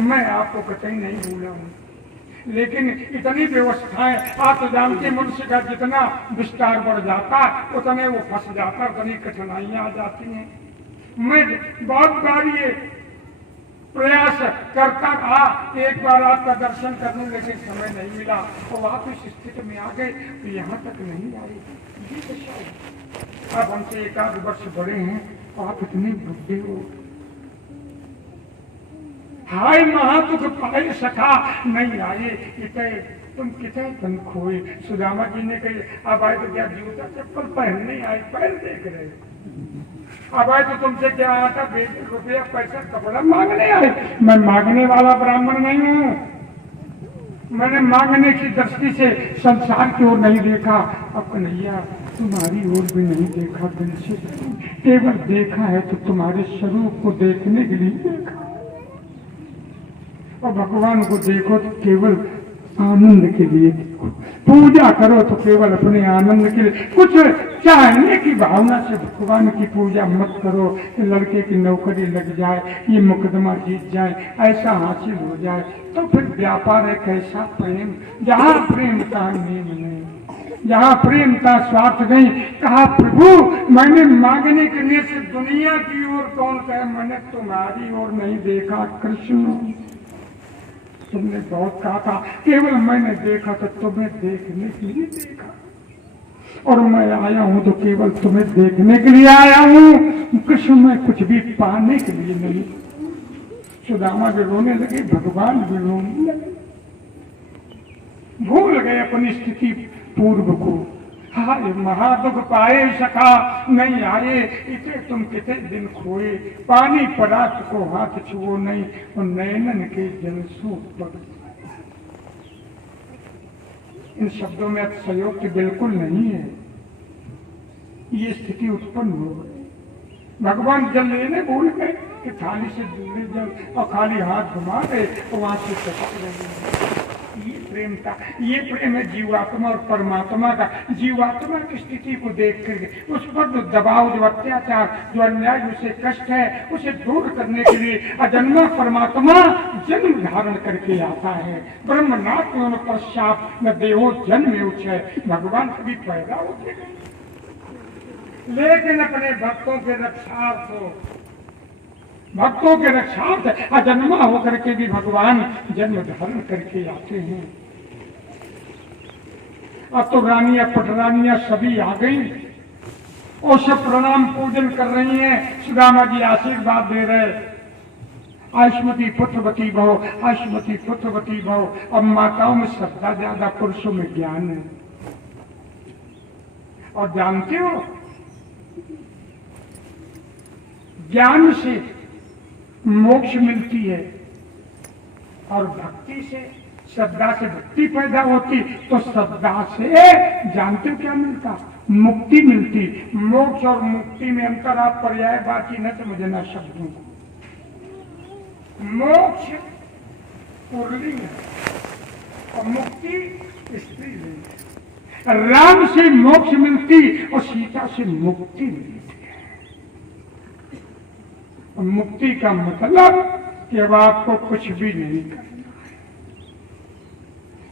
मैं आपको कतई नहीं भूला हूं, लेकिन इतनी व्यवस्थाएं आप तो जानते, मनुष्य का जितना विस्तार बढ़ जाता उतने वो फंस जाता, उतनी कठिनाइयां आ जाती हैं। मैं बहुत बार ये प्रयास करता था, एक बार आपका दर्शन करने, लेकिन समय नहीं मिला और आप इस स्थिति में आ गए तो यहाँ तक नहीं आए। ये दशा है। अब हमसे 1 आध वर्ष बड़े हैं और आप इतने बुढ़े हो। हाय महादुख पाए सखा नहीं आए, इतने तुम कितने तन खोए। सुदामा जी ने कही अब आए तो क्या जूता चप्पल पहनने आए, पैर देख रहे। अब आए तो तुमसे क्या आता, रुपया पैसा कपड़ा मांगने आए। मैं मांगने वाला ब्राह्मण नहीं हूँ, मैंने मांगने की दृष्टि से संसार की ओर नहीं देखा। अब कन्हैया तुम्हारी ओर भी नहीं देखा दिल से, केवल देखा है तो तुम्हारे स्वरूप को देखने के लिए देखा। और भगवान को देखो तो केवल आनंद के लिए देखो, पूजा करो तो केवल अपने आनंद के लिए। कुछ चाहने की भावना से भगवान की पूजा मत करो। लड़के की नौकरी लग जाए, ये मुकदमा जीत जाए, ऐसा हासिल हो जाए तो फिर व्यापार है। कैसा प्रेम, जहाँ प्रेम का नेम नहीं, जहाँ प्रेम का स्वार्थ नहीं। कहा प्रभु मैंने मांगने के लिए से दुनिया की ओर कौन कहे, मैंने तुम्हारी ओर नहीं देखा कृष्ण। तुमने बहुत कहा था, केवल मैंने देखा तो तुम्हें देखने के लिए देखा, और मैं आया हूं तो केवल तुम्हें देखने के लिए आया हूं, कृष्ण में कुछ भी पाने के लिए नहीं। सुदामा भी रोने लगे, भगवान भी रोने लगे, भूल गए अपनी स्थिति पूर्व को। हाय महादुख पाए सखा नहीं आए, इसे तुम कितने दिन खोए। पानी परात को हाथ छुओ नहीं, और नैनन के जल सूख पड़। इन शब्दों में अतिशयोक्ति बिल्कुल नहीं है। ये स्थिति उत्पन्न हो गई। भगवान जल लेने भूल गए कि थाली से दूसरे जल और खाली हाथ घुमा गए और वहां से चटक रहे। ये प्रेम था, ये प्रेम है जीवात्मा और परमात्मा का। जीवात्मा की स्थिति को देख करके उस पर जो दबाव, जो अत्याचार, जो अन्याय, उसे कष्ट है, उसे दूर करने के लिए अजन्मा परमात्मा जन्म धारण करके आता है। ब्रह्मनाथ में पश्चात न देहो जन्म उच्चय। भगवान कभी पैदा होते नहीं, लेकिन अपने भक्तों के रक्षार्थ, भक्तों के रक्षार्थ अजन्मा होकर के भी भगवान जन्म धारण करके आते हैं। अब तो रानियां पटरानियां सभी आ गई और सब प्रणाम पूजन कर रही हैं। सुदामा जी आशीर्वाद दे रहे, आयुष्मती पुत्रवती भव, आयुष्मती पुत्रवती भव। अब माताओं में श्रद्धा ज्यादा, पुरुषों में ज्ञान है। और जानते हो ज्ञान से मोक्ष मिलती है और भक्ति से, श्रद्धा से भक्ति पैदा होती, तो श्रद्धा से जानते हो क्या मिलता? मुक्ति मिलती। मोक्ष और मुक्ति में अंतर आप पर्यायवाची न समझना शब्दों को। मोक्ष पुल्लिंग है और मुक्ति स्त्रीलिंग है। राम से मोक्ष मिलती और सीता से मुक्ति मिलती। मुक्ति का मतलब कि अब आपको कुछ भी नहीं करना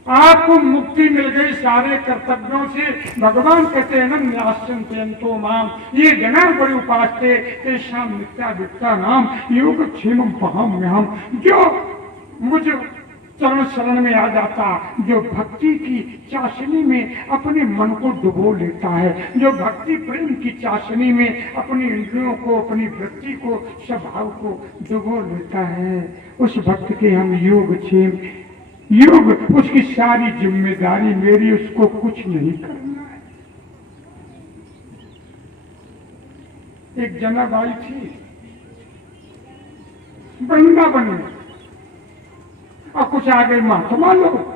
है। आपको मुक्ति मिल गई सारे कर्तव्यों से। भगवान कहते हैं ना न्यासंतो माम ये जना बड़े उपासते तेषां नित्याभियुक्ता नाम योग क्षेमम पहम हम। जो मुझ चरण शरण में आ जाता, जो भक्ति की चाशनी में अपने मन को डुबो लेता है, जो भक्ति प्रेम की चाशनी में अपनी इंद्रियों को, अपनी वृत्ति को, स्वभाव को डुबो लेता है, उस भक्त के हम योग क्षेम युग, उसकी सारी जिम्मेदारी मेरी, उसको कुछ नहीं करना है। एक जनाबाई थी वृंदावन में, और कुछ आगे महात्मा लोग,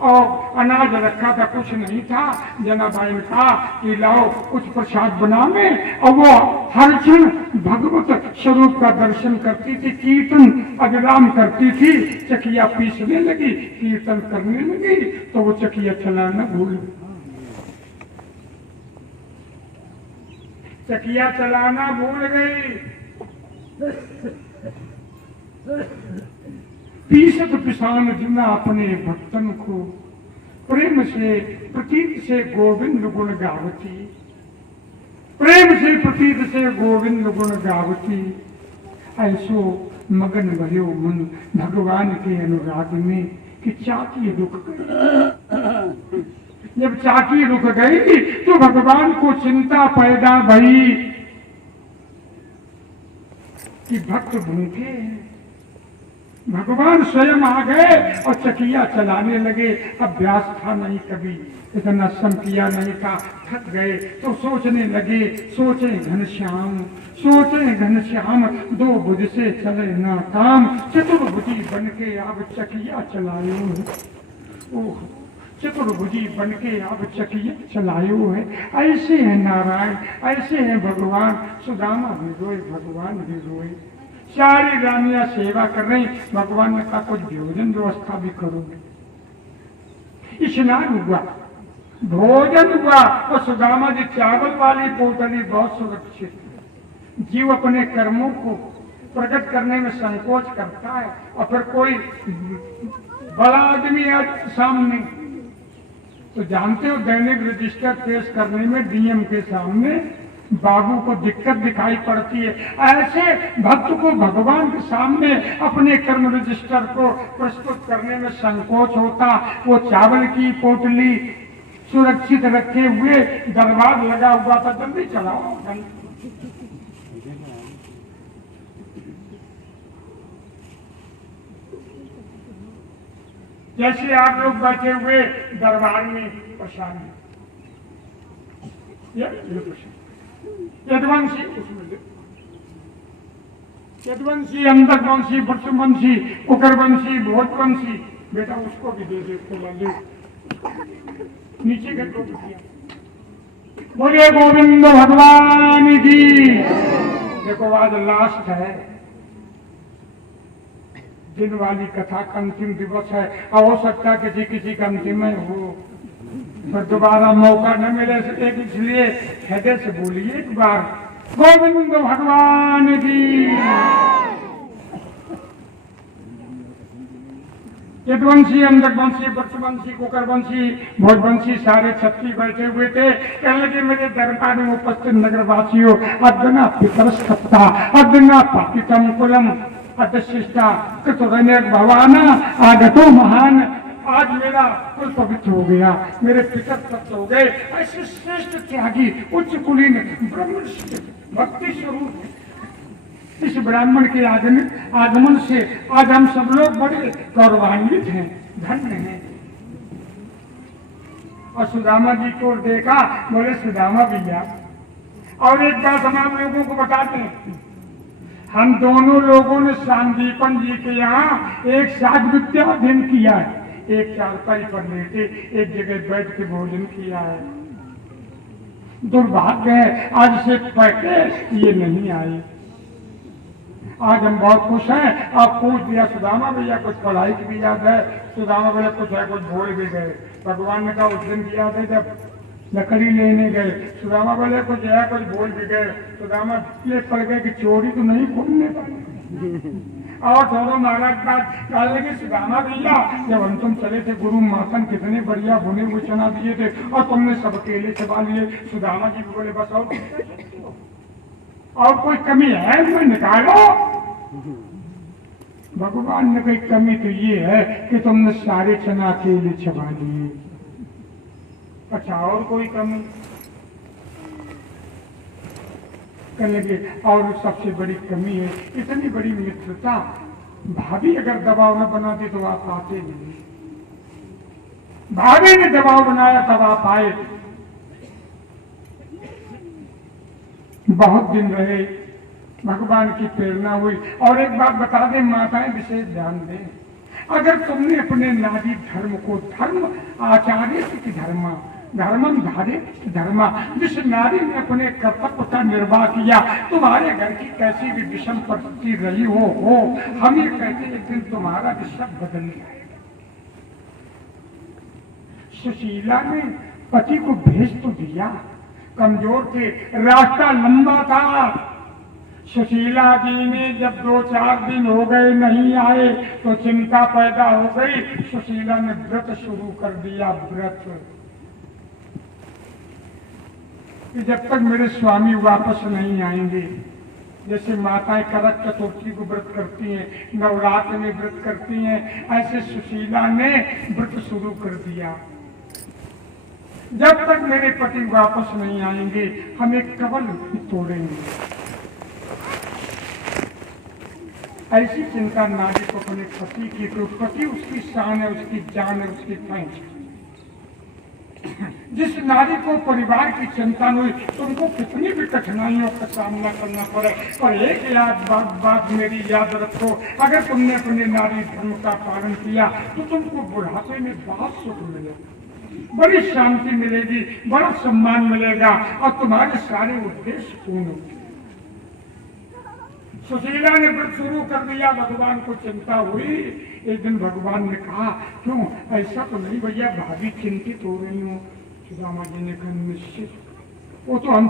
और अनाज रखा था, कुछ नहीं था। जनाबाई ने कहा कि लाओ कुछ प्रसाद बना में, और वो हर क्षण भगवत स्वरूप का दर्शन करती थी, कीर्तन अविराम करती थी। चकिया पीसने लगी, कीर्तन करने लगी, तो वो चकिया चलाना भूल गई। चकिया चलाना भूल गई। पीसत पिसान जिना अपने भक्तन को, प्रेम से प्रतीत से गोविंद गुण गावती, प्रेम से प्रतीत से गोविंद गुण गावती। ऐसो मगन भयो मन भगवान के अनुराग में कि चाकी रुक गई। जब चाकी रुक गई तो भगवान को चिंता पैदा भई कि भक्त भूखे हैं। भगवान स्वयं आ गए और चकिया चलाने लगे। अभ्यास था नहीं, कभी इतना श्रम किया नहीं था, थक गए तो सोचने लगे, सोचे घनश्याम, सोचे घनश्याम, दो भुज से चले ना काम, चतुर्भुजी बन के अब चकिया चलायो। ओह, चतुर्भुजी बन के अब चकिया चलायो है। ऐसे है नारायण, ऐसे है भगवान। सुदामा भी रोए, भगवान भी रोए। सारी रानियां सेवा कर रही, भगवान ने कहा कुछ भोजन व्यवस्था भी करोगे। स्नान हुआ, भोजन हुआ, और सुदामा जी चावल वाली पोटली बहुत सुरक्षित। जीव अपने कर्मों को प्रकट करने में संकोच करता है, और फिर कोई बड़ा आदमी आज सामने, तो जानते हो दैनिक रजिस्टर पेश करने में डीएम के सामने बाबू को दिक्कत दिखाई पड़ती है। ऐसे भक्त को भगवान के सामने अपने कर्म रजिस्टर को प्रस्तुत करने में संकोच होता। वो चावल की पोटली सुरक्षित रखे हुए, दरबार लगा हुआ था, जल्दी चलाओ। जैसे आप लोग बैठे हुए दरबार में प्रसाद, यदुवंशी, उसमें यदुवंशी, अंधकवंशी, वृषवंशी, कुकरवंशी, भोजवंशी, बेटा उसको भी दे दे, उसको ले नीचे के दो दिया। बोले गोविंद भगवान की। देखो आज लास्ट है, दिन वाली कथा का अंतिम दिवस है, और हो सकता है किसी किसी का अंतिम हो, फिर दोबारा मौका न मिले, एक इसलिए हृदय से बोलिए एक बार गोविंद भगवान की। यदुवंशी, अंधकवंशी, वृषवंशी, कुकरवंशी, भोजवंशी सारे छत्री बैठे हुए थे। कहने लगे मेरे दरबार में उपस्थित नगरवासियों, अग्ना पितरस्तप्ता, अग्ना पापितम कुलम अतशिष्टा कृतरण्य भवाना आगतो महान। आज मेरा कुल पवित्र हो गया, मेरे पितर तप्त हो गए। ऐसे श्रेष्ठ त्यागी उच्च कुलीन ब्रह्म भक्ति स्वरूप इस ब्राह्मण के आगमन से आज हम सब लोग बड़े गौरवान्वित हैं, धन्य हैं। और सुदामा जी को देखा, बोले सुदामा भैया, और एक बात हम आप लोगों को बताते हैं, हम दोनों लोगों ने सांदीपन जी के यहाँ एक साथ विद्या अध्ययन किया है, एक चारपाई पर लेटे एक जगह बैठ के भोजन किया है। दुर्भाग्य है आज से पहले ये नहीं आए। आज हम बहुत खुश हैं। आप पूछ दिया सुदामा भैया कुछ पढ़ाई की भी याद है? सुदामा भैया कुछ है, कुछ भूल भी गए। भगवान ने कहा उस दिन किया था जब लकड़ी लेने गए, सुदामा बोले कुछ है, कुछ भूल भी गए। सुदामा ये पड़ गए कि चोरी तो नहीं खोलने पाए। और थोड़ा महाराज बात कह लगे, सुदामा भैया जब हम तुम चले थे गुरु माखन कितने बढ़िया भुने हुए चना दिए थे और तुमने सब केले चबा लिए। सुदामा जी बोले बस और कोई कमी है मैं निकालो। भगवान ने कही कमी तो ये है कि तुमने सारे चना केले चबा लिए। अच्छा और कोई कमी? कहने लगे और सबसे बड़ी कमी है, इतनी बड़ी मित्रता भाभी अगर दबाव न बनाती तो आप आते नहीं, भाभी ने दबाव बनाया तब आप आए। बहुत दिन रहे, भगवान की प्रेरणा हुई। और एक बात बता दें माताएं, विशेष ध्यान दें, अगर तुमने अपने नारी धर्म को, धर्म आचार्य की धर्म धर्मम धारे धर्मा, जिस नारी ने अपने कर्तव्य का निर्वाह किया, तुम्हारे घर की कैसी भी विषम परिस्थिति रही हो, हम ये कहते एक दिन तुम्हारा भी सब बदल जाएगा। सुशीला ने पति को भेज तो दिया, कमजोर थे, रास्ता लंबा था। सुशीला जी ने जब 2-4 दिन हो गए नहीं आए तो चिंता पैदा हो गई। सुशीला ने व्रत शुरू कर दिया, व्रत कि जब तक मेरे स्वामी वापस नहीं आएंगे। जैसे माताएं करक चतुर्थी को व्रत करती हैं, नवरात्र में व्रत करती हैं, ऐसे सुशीला ने व्रत शुरू कर दिया, जब तक मेरे पति वापस नहीं आएंगे हम एक कवल तोड़ेंगे। ऐसी चिंता नारी को अपने पति की, तो पति उसकी शान है, उसकी जान है, उसकी पहचान। जिस नारी को परिवार की चिंता हुई तुमको कितनी भी कठिनाइयों का सामना करना पड़े, पर एक बात मेरी याद रखो, अगर तुमने अपने नारी धर्म का पालन किया तो तुमको बुढ़ापे में बहुत सुख मिलेगा, बड़ी शांति मिलेगी, बड़ा सम्मान मिलेगा और तुम्हारे सारे उद्देश्य पूर्ण होंगे। सुशीला ने व्रत शुरू कर दिया, भगवान को चिंता हुई। एक दिन भगवान ने कहा, क्यों ऐसा तो नहीं भैया, भाभी चिंतित हो रही हूँ। सुदामा जी ने कहा, निश्चित, वो तो हम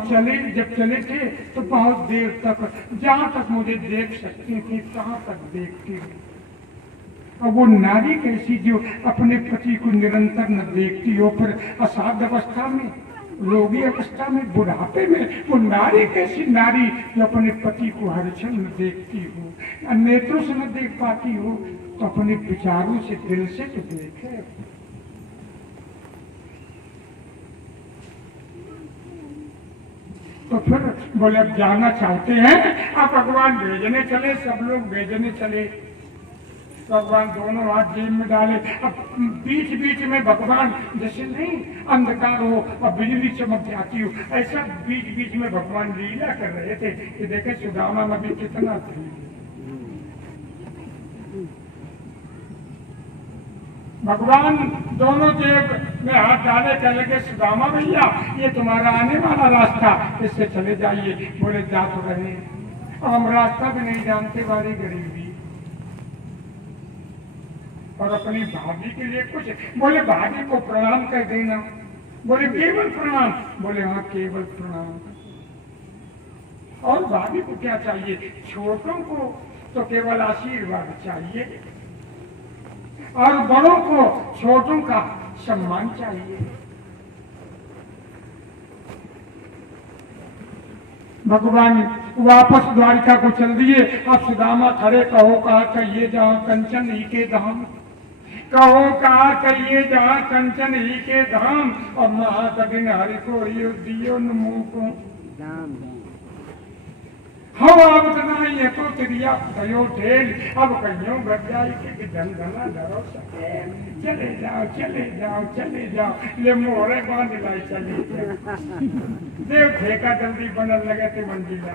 जब चले थे तो बहुत देर तक, जहाँ तक मुझे देख सकती थी तहाँ तक देखती रही। और वो नारी कैसी जो अपने पति को निरंतर न देखती हो, फिर असाध्य अवस्था में, रोगी अवस्था में, बुढ़ापे में, वो नारी कैसी नारी जो अपने पति को हर क्षण न देखती हो, नेत्रों से न देख पाती हो, तो अपने विचारों से, दिल से तो देखे। तो फिर बोले अब जाना चाहते हैं, अब भगवान भेजने चले, सब लोग भेजने चले। भगवान दोनों हाथ जेब में डाले। अब बीच बीच में भगवान, जैसे नहीं अंधकार हो और बिजली चमक जाती हो, ऐसा बीच बीच में भगवान लीला कर रहे थे कि देखे सुदामा में भी कितना थी। भगवान दोनों जेब में हाथ डाले, कह लगे सुदामा भैया ये तुम्हारा आने वाला रास्ता, इससे चले जाइए। बोले जा तो रहे, हम रास्ता भी नहीं जानते, बारी गरीबी। और अपनी भाभी के लिए कुछ, बोले भाभी को प्रणाम कर देना। बोले केवल प्रणाम? बोले हाँ केवल प्रणाम। और भाभी को क्या चाहिए? छोटों को तो केवल आशीर्वाद चाहिए और बड़ों को छोटों का सम्मान चाहिए। भगवान वापस द्वारिका को चल दिए। अब सुदामा खड़े, कहो कहा कहिए जहाँ कंचन ही के धाम, कहो कहा कहिए जहाँ कंचन ही के धाम, और महाकविन हरि को दियो नमो को हम अब कनाइए तो तिरिया भयो ठेल, अब कहियो घर जाई के धन धना धरो सके। चले जाओ चले जाओ चले जाओ, ये मोहरे बांध लाई चले जाओ। देव ठेका जल्दी बनने लगे थे मंजिला,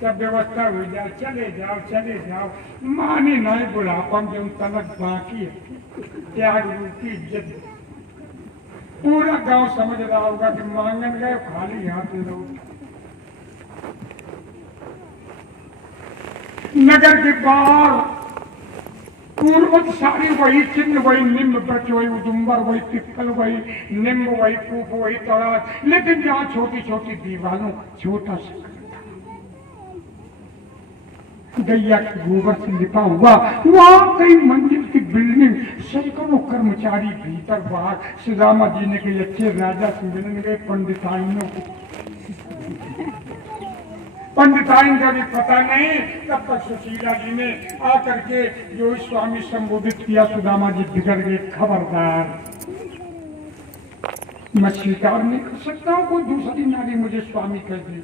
सब व्यवस्था हो जाए, चले जाओ चले जाओ। मानी नहीं बुढ़ापन जो तलक बाकी है, त्याग रूपी इज्जत। पूरा गांव समझ रहा होगा कि मांगन गए खाली हाथ लौट। नगर के बाहर पूर्वज सारी वही चिन्ह, वही निम्ब वृक्ष, वही उदुम्बर, वही पिप्पल, वही निम्ब, वही कूप, वही तड़ाक, लेकिन जहाँ छोटी छोटी दीवारों छोटा सा गैया के गोबर से लिपा हुआ, वहाँ कई मंजिल की बिल्डिंग, सैकड़ों कर्मचारी भीतर बाहर। सुदामा जी ने कई अच्छे राजा से मिलने गए, पंडिताइनों को। पंडिताइन का भी पता नहीं, तब तक सुशीला जी ने आकर के जो स्वामी संबोधित किया, सुदामा जी बिगड़ गए। खबरदार, मैं स्वीकार नहीं कर सकता हूँ कोई दूसरी नारी मुझे स्वामी कह दे।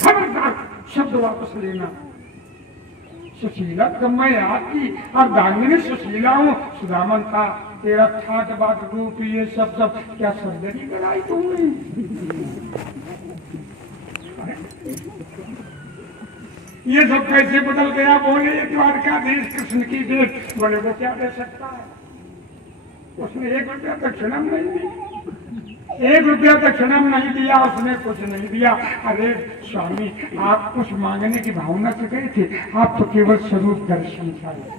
खबरदार, शब्द वापस लेना। सुशीला तो मैं आपकी अर्धांगिनी सुशीला हूँ। सुदामन था तेरा ठाट बाट रूप ये सब क्या सर्जरी कराई तुमने? ये सब कैसे बदल गया? बोले द्वारकाधीश कृष्ण की देश। बोले वो क्या दे सकता है? उसने 1 रुपया दक्षिणा नहीं दी, 1 रुपया दक्षिणा नहीं दिया, उसने कुछ नहीं दिया। अरे स्वामी आप कुछ मांगने की भावना से गए थे, आप तो केवल स्वरूप दर्शन चाहिए,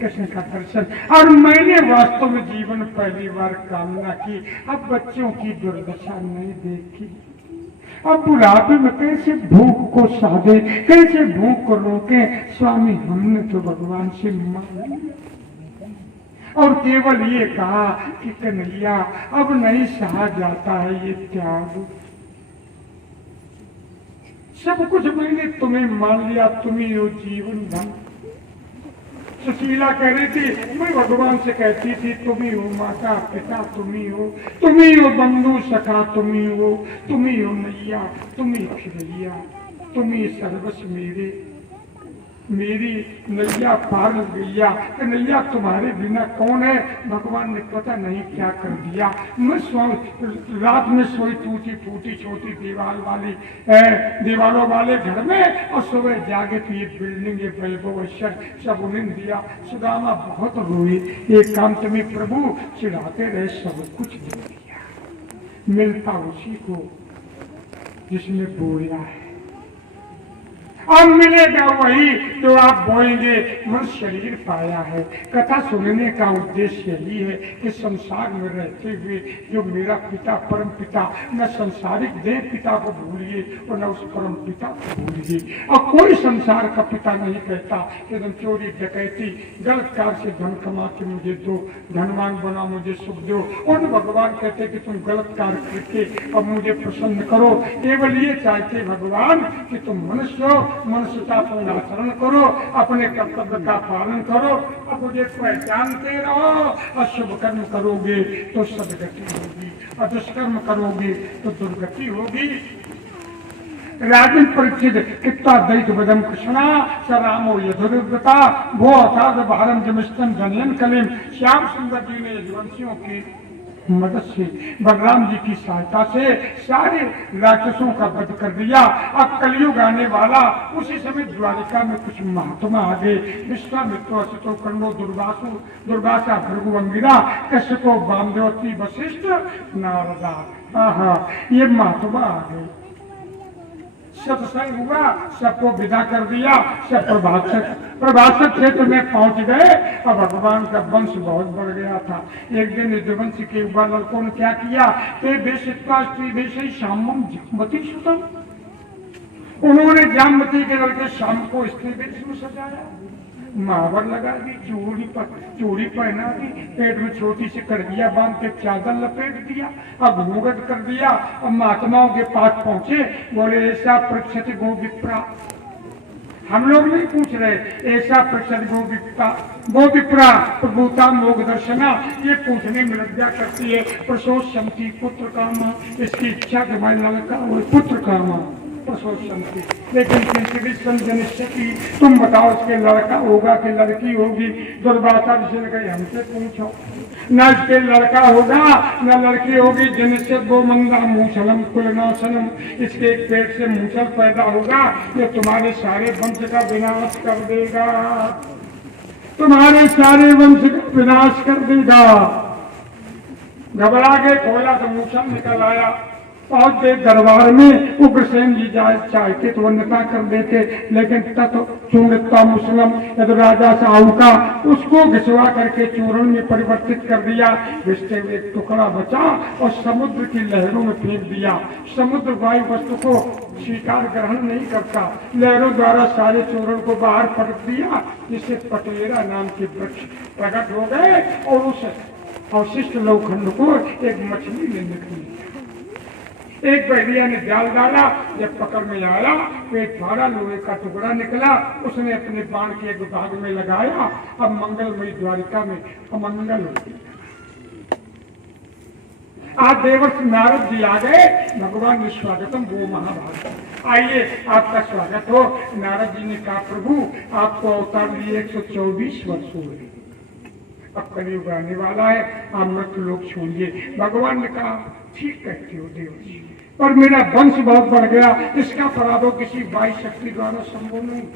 कृष्ण का दर्शन। और मैंने वास्तव में जीवन पहली बार कामना की। अब बच्चों की दुर्दशा नहीं देखी, अब बुढ़ापे में कैसे भूख को साधे, कैसे भूख को रोके। स्वामी हमने तो भगवान से मांगा और केवल ये कहा कि कन्हैया अब नहीं सहा जाता है ये त्याग। सब कुछ मैंने तुम्हें मान लिया, तुम ही हो जीवन धन। सुशीला कह रही थी मैं भगवान से कहती थी तुम ही हो माता पिता, तुम ही हो बंधु सखा, तुम ही हो नैया, तुम ही खिलैया, तुम ही सर्वस्व मेरी नैया पार हो गैया। नैया तुम्हारे बिना कौन है? भगवान ने पता नहीं क्या कर दिया। मैं रात में सोई टूटी फूटी छोटी दीवारों वाले घर में, और सुबह जागे तो ये बिल्डिंग ये वैभव सब उन्हें दिया। सुदामा बहुत रोई, एक काम तुम्हें प्रभु चिढ़ाते रहे, सब कुछ दे दिया। मिलता उसी को जिसने बोया है, अब मिलेगा वही जो आप बोएंगे। मन शरीर पाया है। कथा सुनने का उद्देश्य यही है कि संसार में रहते हुए जो मेरा पिता परम पिता, न संसारिक देव पिता को भूलिए और न उस परम पिता को भूलिए। और कोई संसार का पिता नहीं कहता कि तुम चोरी डकैती गलत कार से धन कमा के मुझे दो, धनवान बना मुझे सुख दो। और भगवान कहते कि तुम गलत कार्य करके अब मुझे प्रसन्न करो। केवल ये चाहते भगवान कि तुम मनुष्य हो, मनुष्यतापूर्ण आचरण करो, अपने कर्तव्य का पालन करो, अब मुझे पहचानते रहो। और शुभ कर्म करोगे तो सदगति होगी, और दुष्कर्म करोगे तो दुर्गति होगी। राजन परीक्षित कितना दैत वदम कृष्णा स रामो यथुर्व्रता भो अथाद भारम जमिष्टम जनयन कलिम। श्याम सुंदर जी ने यदुवंशियों की मदद से, बलराम जी की सहायता से सारे राक्षसों का वध कर दिया। अब कलयुग आने वाला, उसी समय द्वारिका में कुछ महात्मा आ गए। विश्वामित्र, असतो, कर्णो, दुर्वासा, भृगु, अंगिरा, कश्यपो, वामदेवती, वशिष्ठ, नारदा, ये महात्मा आ गए। सत्संग हुआ, सबको विदा कर दिया, सब प्रभाषक क्षेत्र में पहुंच गए। और भगवान का वंश बहुत बढ़ गया था। एक दिन यदुवंश के युवा लड़कों ने क्या किया कि उन्होंने जामवती के लड़के शाम को स्त्री वेश में सजाया, महावर लगा दी, चूड़ी पहना दी, पेट में छोटी सी कड़गिया बांध के चादर लपेट दिया, अब घूंघट कर दिया। अब महात्माओं के पास पहुंचे, बोले ऐसा प्रक्षति गो विप्रा। हम लोग नहीं पूछ रहे, ऐसा प्रक्षति गो विप्रा प्रभुता मोग दर्शना। ये पूछने में लज्जा करती है। प्रसोष शमती पुत्र कामा, इसकी इच्छा के भाई लड़का हो पुत्र कामा प्रसोष शमती। लेकिन की तुम बताओ उसके लड़का होगा कि लड़की होगी? दुर्वासा ऋषि ने कही हमसे पूछो, न इसके लड़का होगा न लड़की होगी। जिनसे गोमंदा मूसलम कुलनाशनम, इसके एक पेट से मूसल पैदा होगा, ये तुम्हारे सारे वंश का विनाश कर देगा, तुम्हारे सारे वंश का विनाश कर देगा। घबरा के खोला तो मूसल निकल आया। पहुंच गए दरबार में। उग्रसेन जी चाहते तो वन्यता कर देते, लेकिन चूर्णता मुस्लिम यदि राजा साहू का उसको घिसवा करके चूर्ण में परिवर्तित कर दिया। घिसते हुए एक टुकड़ा बचा और समुद्र की लहरों में फेंक दिया। समुद्र वायु वस्तु को स्वीकार ग्रहण नहीं करता, लहरों द्वारा सारे चूर्ण को बाहर पटक दिया, जिससे पटेरा नाम के वृक्ष प्रकट हो गए और उस अवशिष्ट लोखंड को एक मछली ने निकली। एक बहरिया ने जाल डाला, जब पकड़ में आया पेट फाड़ा, लोहे का टुकड़ा निकला, उसने अपने बाण के एक भाग में लगाया। अब मंगलमयी द्वारिका में अमंगल हो गया। आज देवर्षि नारद जी आ गए, भगवान ने स्वागतम वो महाभारत, आइए आपका स्वागत हो। नारद जी ने कहा प्रभु आपको अवतार लिए 124 वर्ष हो गए, अब कलयुग आने वाला है, आप मृत्यु लोक छोड़िए। भगवान ने कहा ठीक कहते हो देवर्षि, पर मेरा वंश बहुत बढ़ गया, इसका पराभव किसी वायु शक्ति द्वारा संभव नहीं।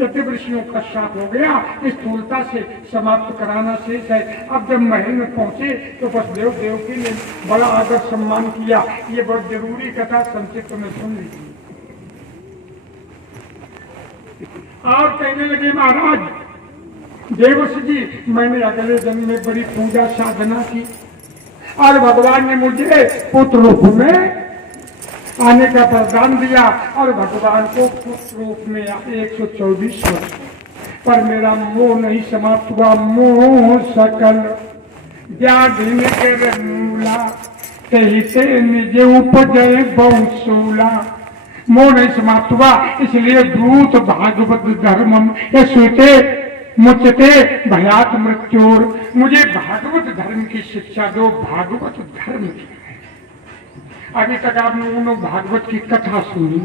ऋषियों का शाप हो गया, स्थूलता से समाप्त कराना शेष है। अब जब महल में पहुंचे तो बस देवकी ने बड़ा आदर सम्मान किया। ये बहुत जरूरी कथा संक्षिप्त में सुन लीजिए। और कहने लगे महाराज देवर्षि जी, मैंने अगले जन्म में बड़ी पूजा साधना की और भगवान ने मुझे पुत्र रूप में आने का वरदान दिया और भगवान को पुत्र रूप में 124 वर्ष, पर मेरा मोह नहीं समाप्त हुआ। मोह सकल व्याधि कर मूला, कहते निज उपजय बहुसूला। मोह नहीं समाप्त हुआ, इसलिए दूत भागवत धर्मम ये सुनते मुझते भयात मृत्युर, मुझे भागवत धर्म की शिक्षा दो। भागवत धर्म की अभी तक आपने उन भागवत की कथा सुनी,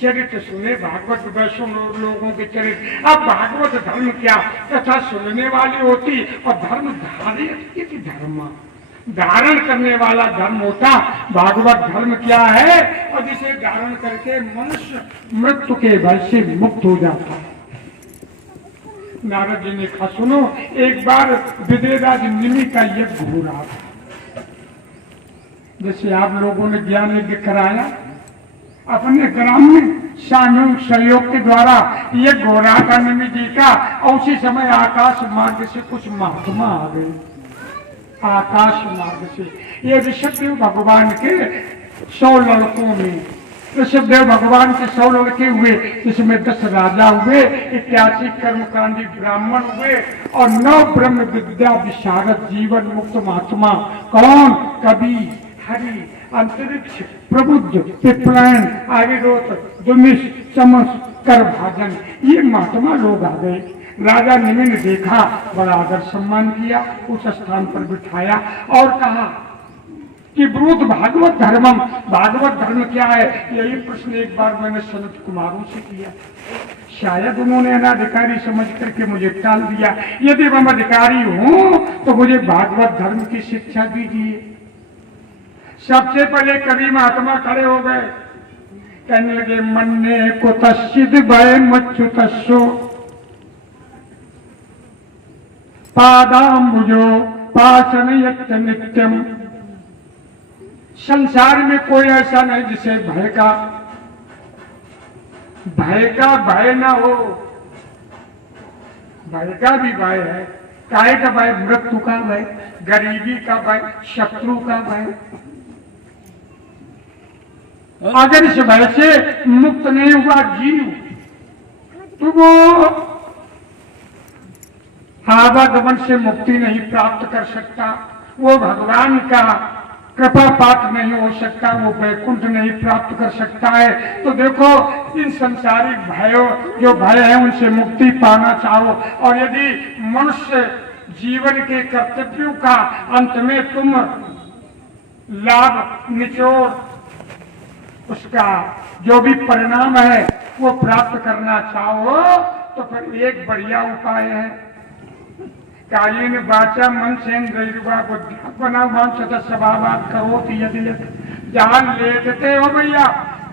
चरित्र सुने, भागवत वैष्णव लोगों के चरित्र। अब भागवत धर्म क्या, कथा सुनने वाली होती और धर्म धारित धर्म धारण करने वाला धर्म होता। भागवत धर्म क्या है, और जिसे धारण करके मनुष्य मृत्यु के भय से मुक्त हो जाता है। नारद जी ने कहा सुनो, एक बार विदेराज निमि का यज्ञ हो रहा था, जैसे आप लोगों ने ज्ञान यज्ञ कराया अपने ग्राम में, सामूहिक सहयोग के द्वारा यज्ञ हो रहा था निमि जी का। और उसी समय आकाश मार्ग से कुछ महात्मा आ गए। आकाश मार्ग से ये ऋषभदेव भगवान के 100 लड़कों में, ऋषभदेव भगवान के 100 लड़के हुए, जिसमें 10 राजा हुए, 81 कर्मकांडी ब्राह्मण हुए और 9 ब्रह्म विद्या विशारद जीवन मुक्त महात्मा। कौन? कवि, हरि, अंतरिक्ष, प्रबुद्ध, पिपलायन, आविरोत, दुमिश, चमस, करभाजन, ये महात्मा लोग आ गए। राजा निमि ने देखा, बड़ा आदर सम्मान किया, उस स्थान पर बिठाया और कहा कि ब्रूत भागवत धर्मम, भागवत धर्म क्या है? यही प्रश्न एक बार मैंने सनत कुमारों से किया, शायद उन्होंने अनाधिकारी समझ करके मुझे टाल दिया। यदि मैं अधिकारी हूं तो मुझे भागवत धर्म की शिक्षा दीजिए। सबसे पहले कवि महात्मा खड़े हो गए, कहने लगे मन्ने को तस्सिद भय मच्युतस्सो पादाम्बुजो पाशनयत् नित्यम। संसार में कोई ऐसा नहीं जिसे भय का भय ना हो। भय का भी भय है, काय का भय? मृत्यु का भय, गरीबी का भय, शत्रु का भय। अगर इस भय से मुक्त नहीं हुआ जीव तो वो आवागमन से मुक्ति नहीं प्राप्त कर सकता, वो भगवान का कृपा पात्र नहीं हो सकता, वो वैकुंठ नहीं प्राप्त कर सकता है। तो देखो इन संसारिक भयों जो भय है उनसे मुक्ति पाना चाहो, और यदि मनुष्य जीवन के कर्तव्यों का अंत में तुम लाभ निचोड़ उसका जो भी परिणाम है वो प्राप्त करना चाहो तो फिर एक बढ़िया उपाय है, कायेन वाचा मन सेन्द्रियर्वा बुद्ध्यात्मना वांछत स्वभावात् करोति यदि यत्। जहां लेटते हो भैया,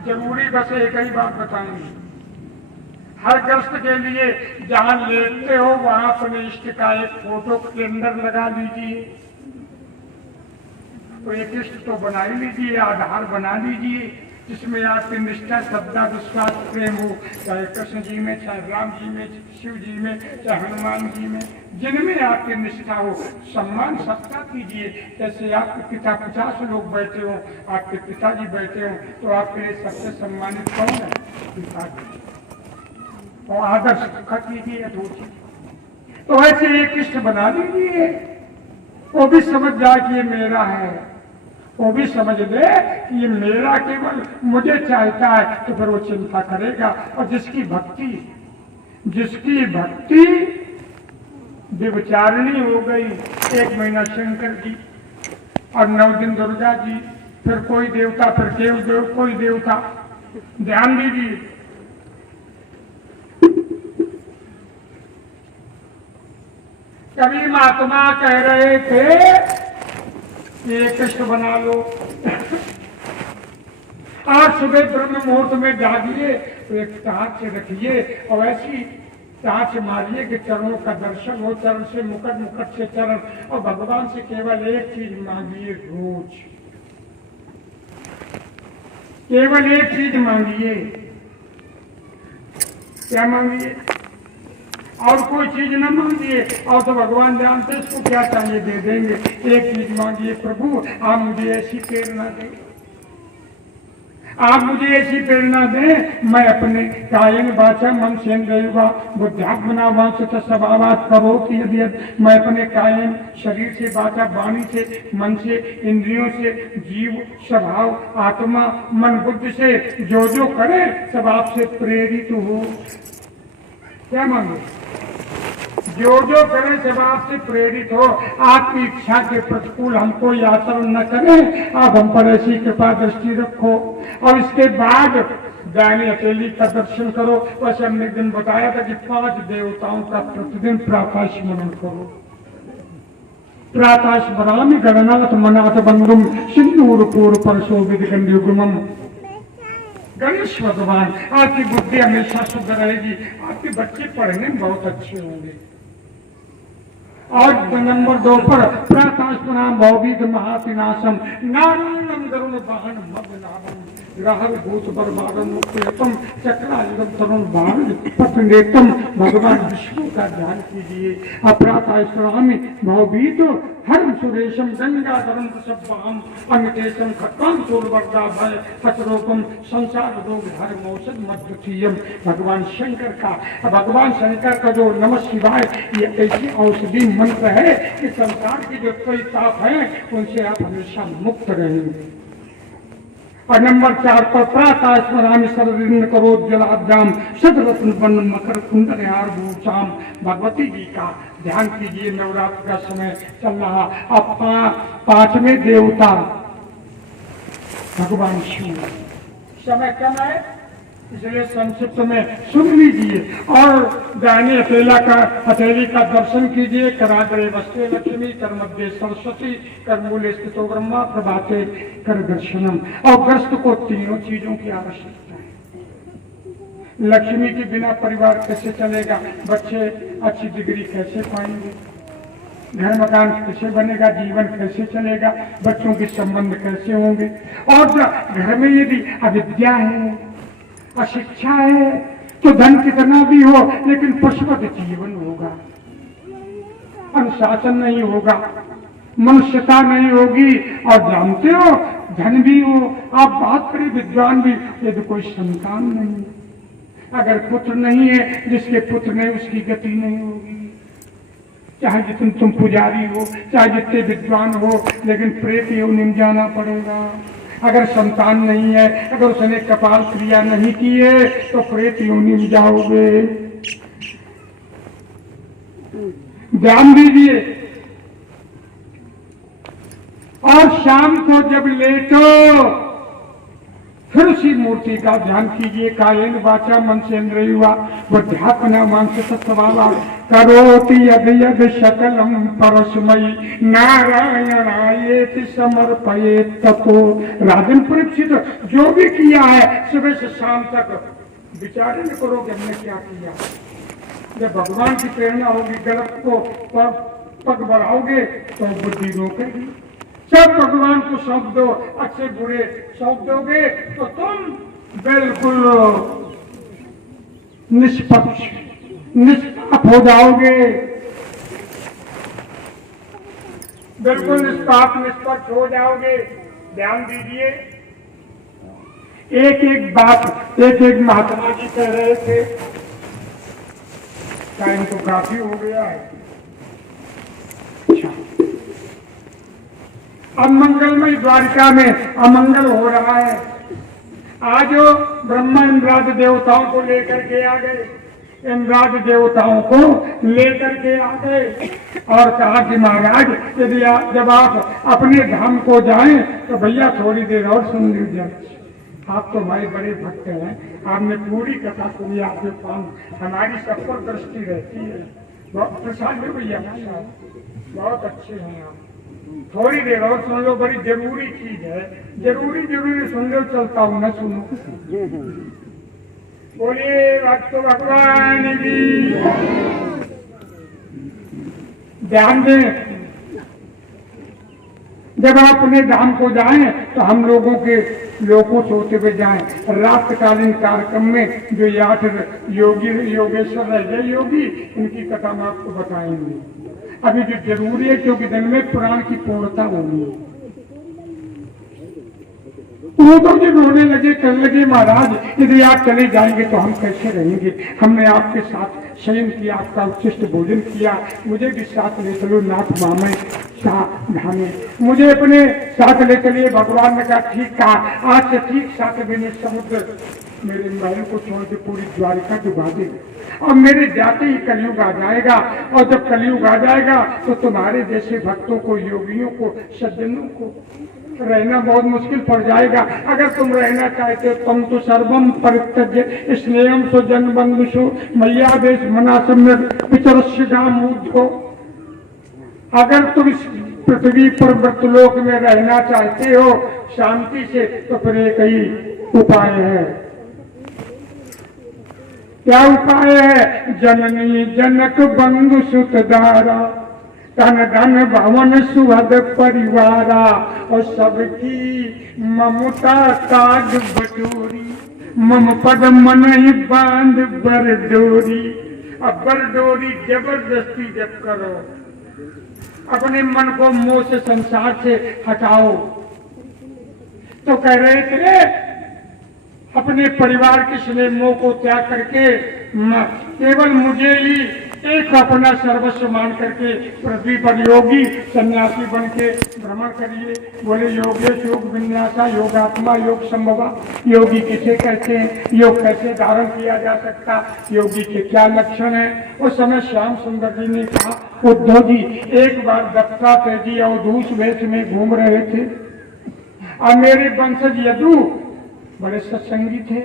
जरूरी बस एक ही बात बताऊंगी, हर ग्रस्त के लिए जहां लेटते हो वहां अपने इष्ट का एक फोटो के अंदर लगा लीजिए। तो एक इष्ट तो बना ही लीजिए, आधार बना लीजिए जिसमें आपकी निष्ठा, श्रद्धा, विश्वास, प्रेम हो, चाहे कृष्ण जी में, चाहे राम जी में, शिव जी में, चाहे हनुमान जी में, जिनमें आपकी निष्ठा हो। सम्मान सबका कीजिए। जैसे आपके पिता 50 लोग बैठे हो, आपके पिताजी बैठे हो, तो आपके लिए सबसे सम्मानित कौन है? पिताजी। और आदर सबका कीजिए अधूरी। तो ऐसे एक इष्ट बना दीजिए, वो भी समझ जाए कि ये मेरा है, वो भी समझ ले कि ये मेरा, केवल मुझे चाहता है, तो फिर वो चिंता करेगा। और जिसकी भक्ति व्यभिचारिणी हो गई, 1 महीना शंकर जी और 9 दिन दुर्गा जी, फिर कोई देवता, फिर केव देव, कोई देवता। ध्यान दीजिए, कभी महात्मा कह रहे थे ये कृष्ण बना लो, आज सुबह ब्रह्म मुहूर्त में जागिए तो एक टाँच रखिए और ऐसी टाँच मारिए कि चरणों का दर्शन हो, चरण से मुकुट, मुकुट से चरण, और भगवान से केवल एक चीज मांगिए रोज, केवल एक चीज मांगिए। क्या मांगिए? और कोई चीज न मांगिए, और तो भगवान जानते इसको क्या चाहिए दे देंगे। एक चीज मांगिए, प्रभु आप मुझे ऐसी प्रेरणा दें, आप मुझे ऐसी प्रेरणा दें, मैं अपने कायन वाचा मन सेन्द्रियर्वा बुद्ध्यात्मना वांछित स्वभावात् करोति यदि यत्, मैं अपने कायन शरीर से, वाचा वाणी से, मन से, इंद्रियों से, जीव स्वभाव आत्मा मन बुद्धि से जो जो करे सब आपसे प्रेरित हो। क्या मांगे? जो जो करे सब आपसे प्रेरित हो। आपकी इच्छा के प्रतिकूल हम कोई आचरण न करें, आप हम पर ऐसी कृपा दृष्टि रखो। और इसके बाद दानी अकेली का दर्शन करो। वैसे हमने एक दिन बताया था कि 5 देवताओं का प्रतिदिन प्रातः स्मरण करो। प्रातः स्मरामि गणनाथ मनाथ बंधुम सिंदूर पूर्व परसो विधिगंध्युग्मम। गणेश भगवान आपकी बुद्धि हमेशा शुद्ध रहेगी, आपके बच्चे पढ़ने में बहुत अच्छे होंगे। और नंबर 2 पर प्रातःस्मराम भौगीत महातिनाशम नारायणम गरुण वाहन मग्नाभम राहल भूत बर्बादम मुक्तम चक्रायुधम तरुण भारत पत्नेतम। भगवान विष्णु का ध्यान कीजिए। प्रातःस्मरामि भौगीत हरम सुरेशम गंगाधरम सब्बाम अमितेशम खत्वाम सूर्यवर्दा भय हतरोपम संसार रोग धर्म औषध मध्युतीयम। भगवान शंकर का जो नमः शिवाय ये ऐसी औषधि मंत्र है कि संसार की जो कोई ताप है उनसे आप हमेशा मुक्त रहेंगे। और नंबर 4 पर प्रातःस्मरामि शरदिंद्र करोज्जलाभ्याम सदरत्न बन मकर कुंडल हार भूषाम। भगवती जी का ध्यान कीजिए। नवरात्र का समय चल रहा। अब 5वें देवता भगवान शिव। समय कम है इसलिए संक्षिप्त में सुन लीजिए और दानी हथेली का दर्शन कीजिए। कराग्रे वस्ते लक्ष्मी, कर मध्य सरस्वती, कर मूले स्थितो ब्रह्मा, प्रभाते कर दर्शनम। और ग्रस्त को तीनों चीजों की आवश्यकता है। लक्ष्मी के बिना परिवार कैसे चलेगा? बच्चे अच्छी डिग्री कैसे पाएंगे? घर मकान कैसे बनेगा? जीवन कैसे चलेगा? बच्चों के संबंध कैसे होंगे? और घर में यदि अविद्या है, अशिक्षा है, तो धन कितना भी हो लेकिन पशुवत जीवन होगा, अनुशासन नहीं होगा, मनुष्यता नहीं होगी। और जानते हो धन भी हो, आप बात करें विद्वान भी, यदि कोई संतान नहीं, अगर पुत्र नहीं है, जिसके पुत्र नहीं उसकी गति नहीं होगी। चाहे जितने तुम पुजारी हो, चाहे जितने विद्वान हो, लेकिन प्रेत योनि में जाना पड़ेगा। अगर संतान नहीं है, अगर उसने कपाल क्रिया नहीं की है तो प्रेत योनि में जाओगे। ध्यान दीजिए। और शाम को जब लेटो फिर उसी मूर्ति का ध्यान कीजिए। कायेन वाचा मन सेन्द्रियर्वा बुद्ध्यात्मना वांछित स्वभावात् करोति यद् यद् सकलम परस्मै नारायणायेति समर्पयेत् ततो। राजन परीक्षित, जो भी किया है सुबह से शाम तक विचार न करो कि हमने क्या किया। जब भगवान की प्रेरणा होगी, गलत को पग बढ़ाओगे तो बुद्धि रोकेगी। सब भगवान को सौंप दो, अच्छे बुरे सौंप दोगे तो तुम बिल्कुल निष्पक्ष निष्पाप हो जाओगे। बिल्कुल निष्पक्ष हो जाओगे। ध्यान दीजिए। एक बात एक महात्मा जी कह रहे थे। टाइम तो काफी हो गया है। अच्छा, अब मंगलमय द्वारिका में अमंगल हो रहा है। आज ब्रह्मा इंद्रादि देवताओं को लेकर के आ गए। इन राज देवताओं को लेकर के आ गए और कहा कि महाराज यदि जब आप अपने धाम को जाएं तो भैया थोड़ी देर और सुन लीजिए। आप तो हमारे बड़े भक्त हैं, आपने पूरी कथा सुनी, आपके पास हमारी सब पर दृष्टि रहती है। बहुत प्रसाद है भैया, बहुत अच्छे हैं आप, थोड़ी देर और सुन लो, बड़ी जरूरी चीज है। जरूरी सुन लो, चलता हूं न सुनो। बोलिए भक्त भगवान की। ध्यान दें, जब आप अपने धाम को जाएं तो हम लोगों के लोगों सोते हुए जाएं। रात्रिकालीन कार्यक्रम में जो 8 योगेश्वर रह गए योगी, इनकी कथा हम आपको बताएंगे। अभी जो जरूरी है, क्योंकि दिन में पुराण की पूर्णता होनी है। वो तो जो रोने लगे, कहने लगे महाराज यदि आप चले जाएंगे तो हम कैसे रहेंगे? हमने आपके साथ शयन किया, आपका उच्चिष्ट भोजन किया, मुझे भी साथ ले चलो नाथ मामे धामे, मुझे अपने साथ ले चलिए। भगवान ने कहा ठीक कहा, आज से ठीक 7 दिन समुद्र मेरे महल को छोड़ के पूरी द्वारिका डुबा देगा और मेरे जाते ही कलयुग आ जाएगा। और जब कलयुग आ जाएगा तो तुम्हारे जैसे भक्तों को, योगियों को, सज्जनों को रहना बहुत मुश्किल पड़ जाएगा। अगर तुम रहना चाहते हो, तुम तो सर्वम परित्यज्य स्नेहम सो जन बंधुषो मैया देश मनासम पितरस्य गामूर्धो। अगर तुम इस पृथ्वी पर मृतलोक में रहना चाहते हो शांति से, तो फिर एक ही उपाय है। क्या उपाय है? जननी जनक बंधु सुत दारा, धन धन भवन सुहद परिवारा, और सबकी ममता काज बटोरी, मम पद मन ही बांध बर डोरी। अब बर डोरी जबरदस्ती जब करो, अपने मन को मोह से, संसार से हटाओ। तो कह रहे थे अपने परिवार के स्नेह मोह को त्याग करके केवल मुझे ही एक अपना सर्वस्व मान करके पृथ्वी पर योगी सन्यासी बन के भ्रमण करिए। बोले योगेश योग विन्यासा योगात्मा योग संभवा। योगी किसे कहते हैं? योग कैसे धारण किया जा सकता? योगी के क्या लक्षण है? उस समय श्याम सुंदर जी ने कहा, उद्धव जी एक बार दत्तात्रेय जी अवधूत वेश में घूम रहे थे और मेरे वंशज यदु बड़े सत्संगी थे।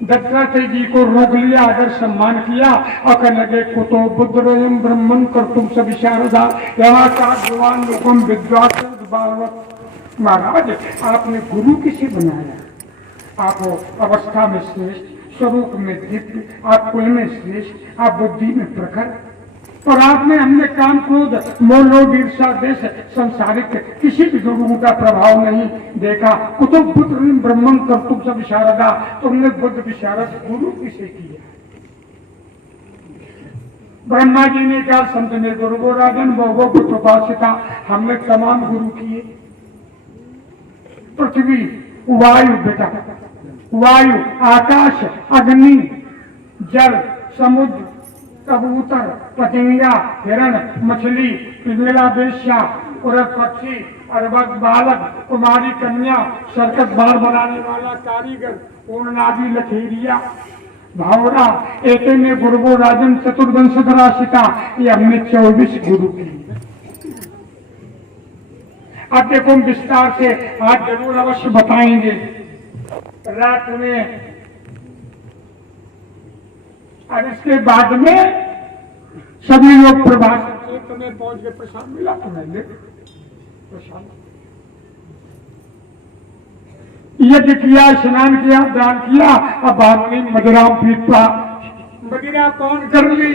दत्तात्रेय जी को रोक लिया, अगर सम्मान किया और कहने लगे कुतो बुद्धोयम ब्रह्मन कर्तुम सभी शारदा यहाँ का भगवान लोकम विद्वास। महाराज आपने गुरु किसे बनाया? आप अवस्था में श्रेष्ठ, स्वरूप में दिव्य, आप कुल में श्रेष्ठ, आप बुद्धि में प्रखर, और आपने हमने काम क्रोध मोह लोभ ईर्षा देश संसारिक किसी भी गुरु का प्रभाव नहीं देखा। कुतुब बुद्ध ब्रह्मन कर्तुम सब विशारदा, तुमने बुद्ध विशारद गुरु किसे किया? ब्रह्मा जी ने कहा संत ने गुरु को राजन वो पुत्रोपासिता, हमने तमाम गुरु किए। पृथ्वी वायु बेटा, वायु आकाश अग्नि जल समुद्र कबूतर पतंगा हिरण मछली पिंगला बेश्या उड़द पक्षी अरबक बालक कुमारी कन्या सरकत बार बनाने वाला कारीगर पूर्णादि लठेरिया भावरा एते में गुरु राजन चतुर्वंश राशिता। ये हमने 24 गुरु की। अब देखो विस्तार से आज जरूर अवश्य बताएंगे। रात में और इसके बाद में सभी लोग प्रभात क्षेत्र में पहुंच गए। प्रसाद मिला तुम्हें? ले प्रसाद। यज्ञ किया, स्नान किया, दान किया, अब बाद में मदिरा पीता। मदिरा कौन कर ली?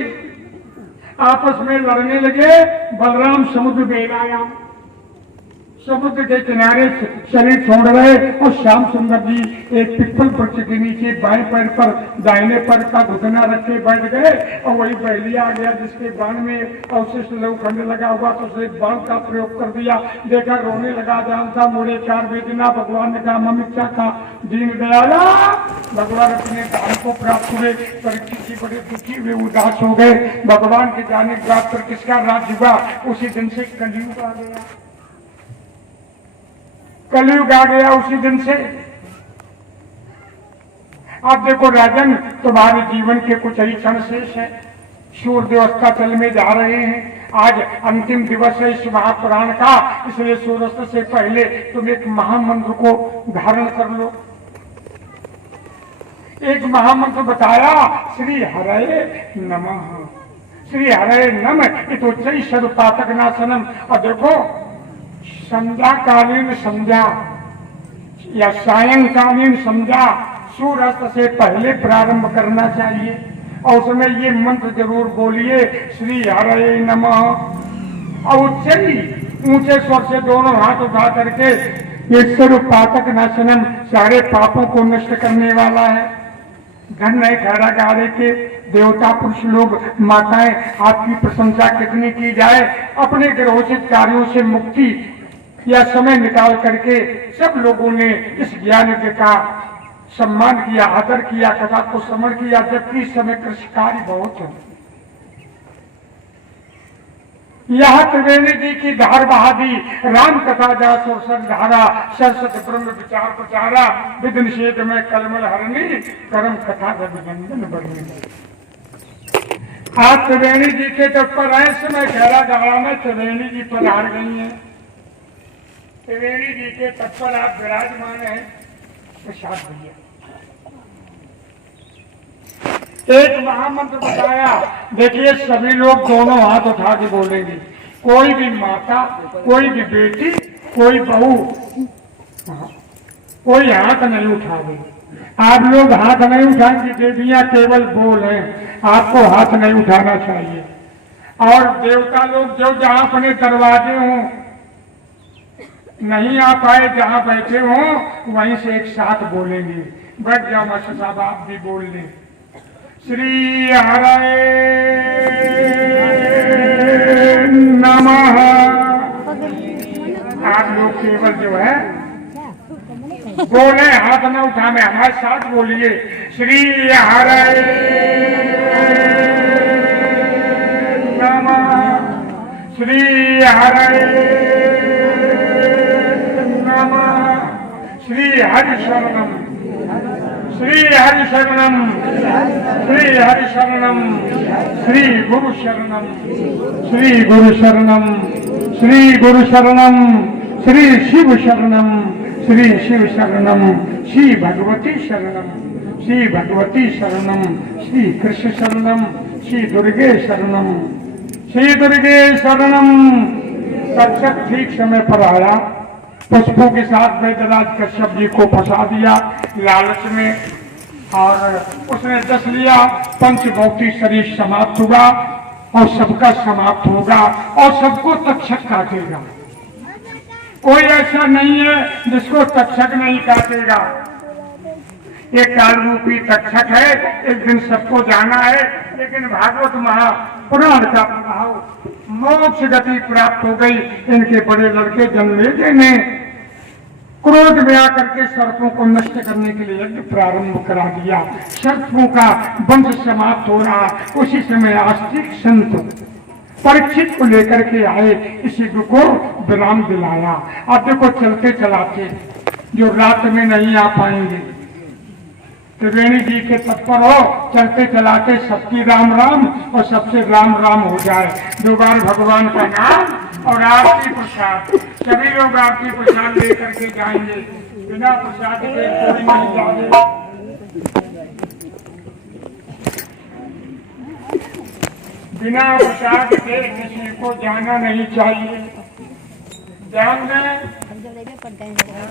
आपस में लड़ने लगे। बलराम समुद्र में आया, समुद्र के किनारे शरीर छोड़ रहे और श्याम सुंदर जी एक पिपल वृक्ष के नीचे बाएं पैर पर दाहिने पैर का घुटना रखे बैठ गए और वही बहलिया आ गया जिसके बाण में अवशिष्ट लौखंड लगा हुआ तो उसे बाण का प्रयोग कर दिया। देखा रोने लगा, जानता मोड़े कार वेदना। भगवान ने कहा मम इच्छा का दीन दयाला। भगवान अपने धाम को प्राप्त हुए। परीक्षित जी बड़े दुखी हुए, उदास हो गए। भगवान के जाने के बाद पर किसका राज हुआ? उसी दिन से कलयुग आ गया। कलयुग आ गया उसी दिन से। आप देखो राजन, तुम्हारे जीवन के कुछ ही क्षण शेष है। सूर्य अस्ताचल में जा रहे हैं। आज अंतिम दिवस है इस महापुराण का, इसलिए सूर्यास्त से पहले तुम एक महामंत्र को धारण कर लो। एक महामंत्र बताया, श्री हरये नमः। श्री हरये नमः इतोच्चै सर्वपातक नाशनम। और देखो, संध्या कालीन संध्या या सायंकालीन संध्या सूर्यास्त से पहले प्रारंभ करना चाहिए। और उसमें ये मंत्र जरूर बोलिए, श्री हरये नमः। और ऊंचे स्वर से दोनों हाथ उठा करके, ये सर्वपातक नाशनम, सारे पापों को नष्ट करने वाला है। धन है खैरा गारे के देवता पुरुष लोग, माताएं, आपकी प्रशंसा कितनी की जाए। अपने ग्रहोचित कार्यों से मुक्ति या समय निकाल करके सब लोगों ने इस ज्ञान का सम्मान किया, आदर किया, कथा को श्रवण किया, जबकि इस समय कृषि कार्य बहुत है। यह त्रिवेणी जी की धार बहादी, राम कथा जा सुरसर धारा, सरस्वत ब्रह्म विचार प्रचारा, विध निषेध में कलमल हरणी, कर्म कथा रविनंदन बरनी। आप त्रिवेणी जी के तट पर आए, समय गहरा गाड़ा में त्रिवेणी जी पधार गई हैं। त्रिवेणी जी के तट पर आप विराजमान हैं। प्रसाद भैया एक महामंत्र बताया। देखिए, सभी लोग दोनों हाथ उठा के बोलेंगे। कोई भी माता, कोई भी बेटी, कोई बहू, कोई हाथ नहीं उठावे। आप लोग हाथ नहीं उठाएंगे, देवियां केवल बोल हैं, आपको हाथ नहीं उठाना चाहिए। और देवता लोग जो जहां अपने दरवाजे हों, नहीं आ पाए, जहां बैठे हों वहीं से एक साथ बोलेंगे। बैठ जाओ मास्टर साहब, आप भी बोल लें। श्री हरये नमः। आप लोग केवल जो है बोले, हाथ न उठाने, हमारे साथ बोलिए। श्री हरये नमः। श्री हरये नमः। श्री हरि शरणम, श्री हरि शरणम, श्री हरि शरणम, श्री गुरु शरणम, श्री गुरु शरणम, श्री गुरु शरणम, श्री शिव शरणम, श्री शिव शरणम, श्री भगवती शरणम, श्री भगवती शरणम, श्री कृष्ण शरणम, श्री दुर्गे शरणम, श्री दुर्गे शरणम। तक्षक ठीक समय पर आया, पुष्पों के साथ वैद्यराज कश्यप जी को फंसा दिया लालच में, और उसने दस लिया। पंचभौतिक शरीर समाप्त हुआ और सबका समाप्त होगा और सबको तक्षक काटेगा। कोई ऐसा नहीं है जिसको तक्षक नहीं काटेगा। ये काल रूपी तक्षक है, एक दिन सबको जाना है। लेकिन भागवत महापुराण का प्रभाव, मोक्ष गति प्राप्त हो गई। इनके बड़े लड़के जन्मेजय ने क्रोध में आकर के सर्पों को नष्ट करने के लिए यज्ञ प्रारंभ करा दिया। सर्पों का वंश समाप्त हो रहा। उसी समय आस्तिक संत परीक्षित को लेकर के आए, इसी को विराम दिलाया। अब देखो, चलते चलाते जो रात में नहीं आ पाएंगे, त्रिवेणी जी के तत्पर हो, चलते चलाते सबकी राम राम और सबसे राम राम हो जाए। दो बार भगवान का नाम और आरती प्रसाद, सभी लोग आरती प्रसाद लेकर के जाएंगे। बिना प्रसाद के कोई नहीं जाए। बिना प्रसाद के किसी को जाना नहीं चाहिए। ध्यान दें।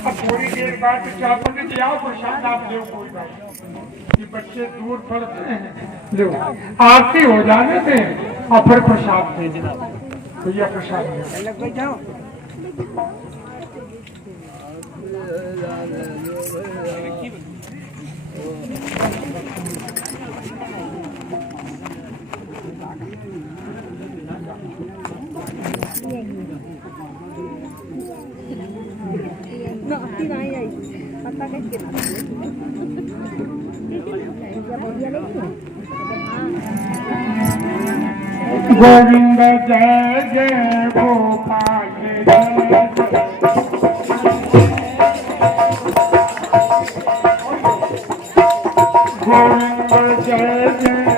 अब थोड़ी देर बाद चापन के आओ, प्रसाद आप दो, कोई बात। ये बच्चे दूर पड़ते हैं, लो आरती हो जाने दें और फिर प्रसाद दे देना। भैया प्रसाद जाओ। गोविंद जय जय गोपाल जय। गोविंद जय जय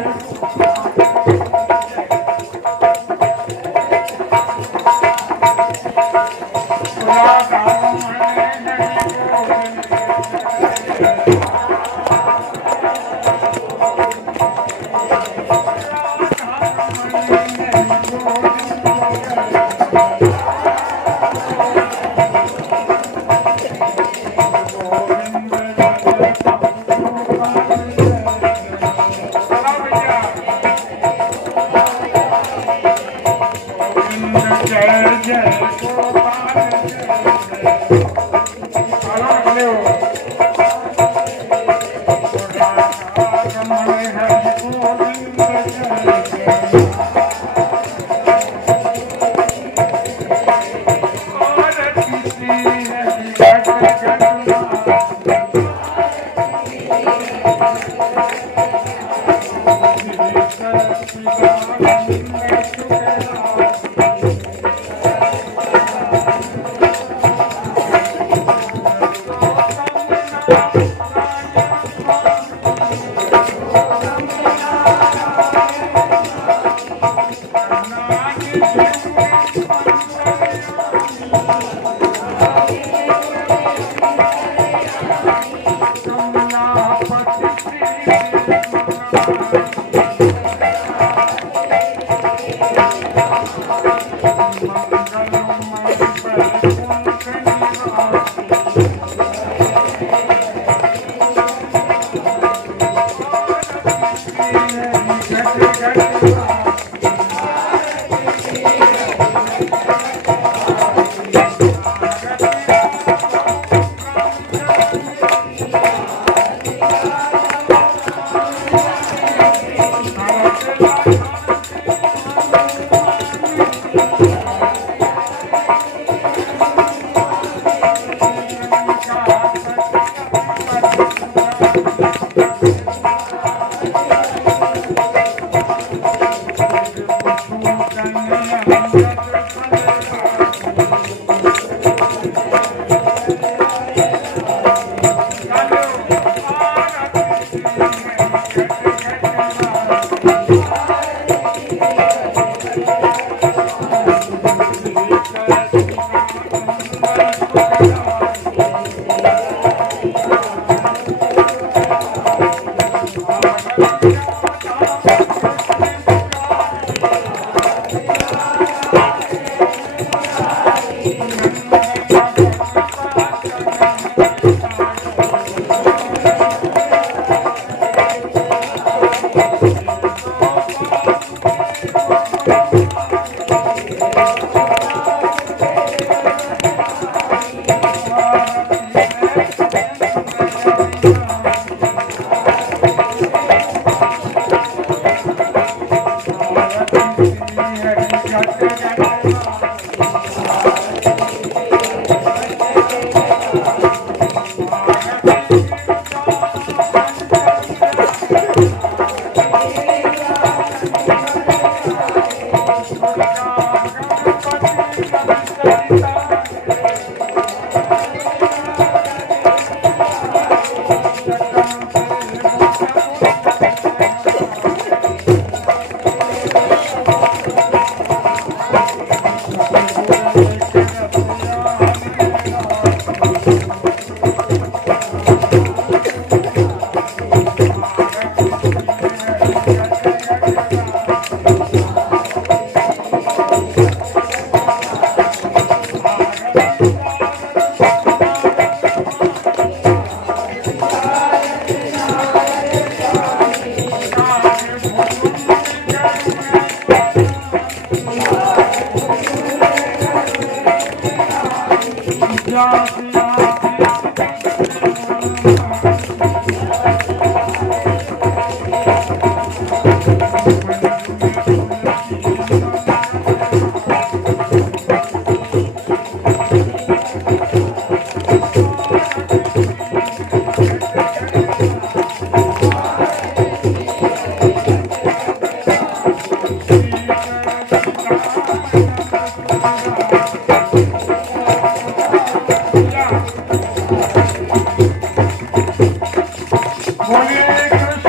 बोलिए कृष्ण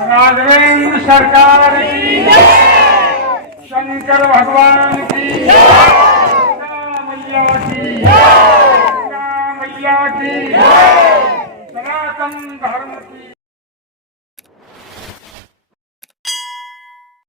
राघवेंद्र सरकार की जय। शंकर भगवान की जय। मैया की जय। मैया की जय। सनातन धर्म की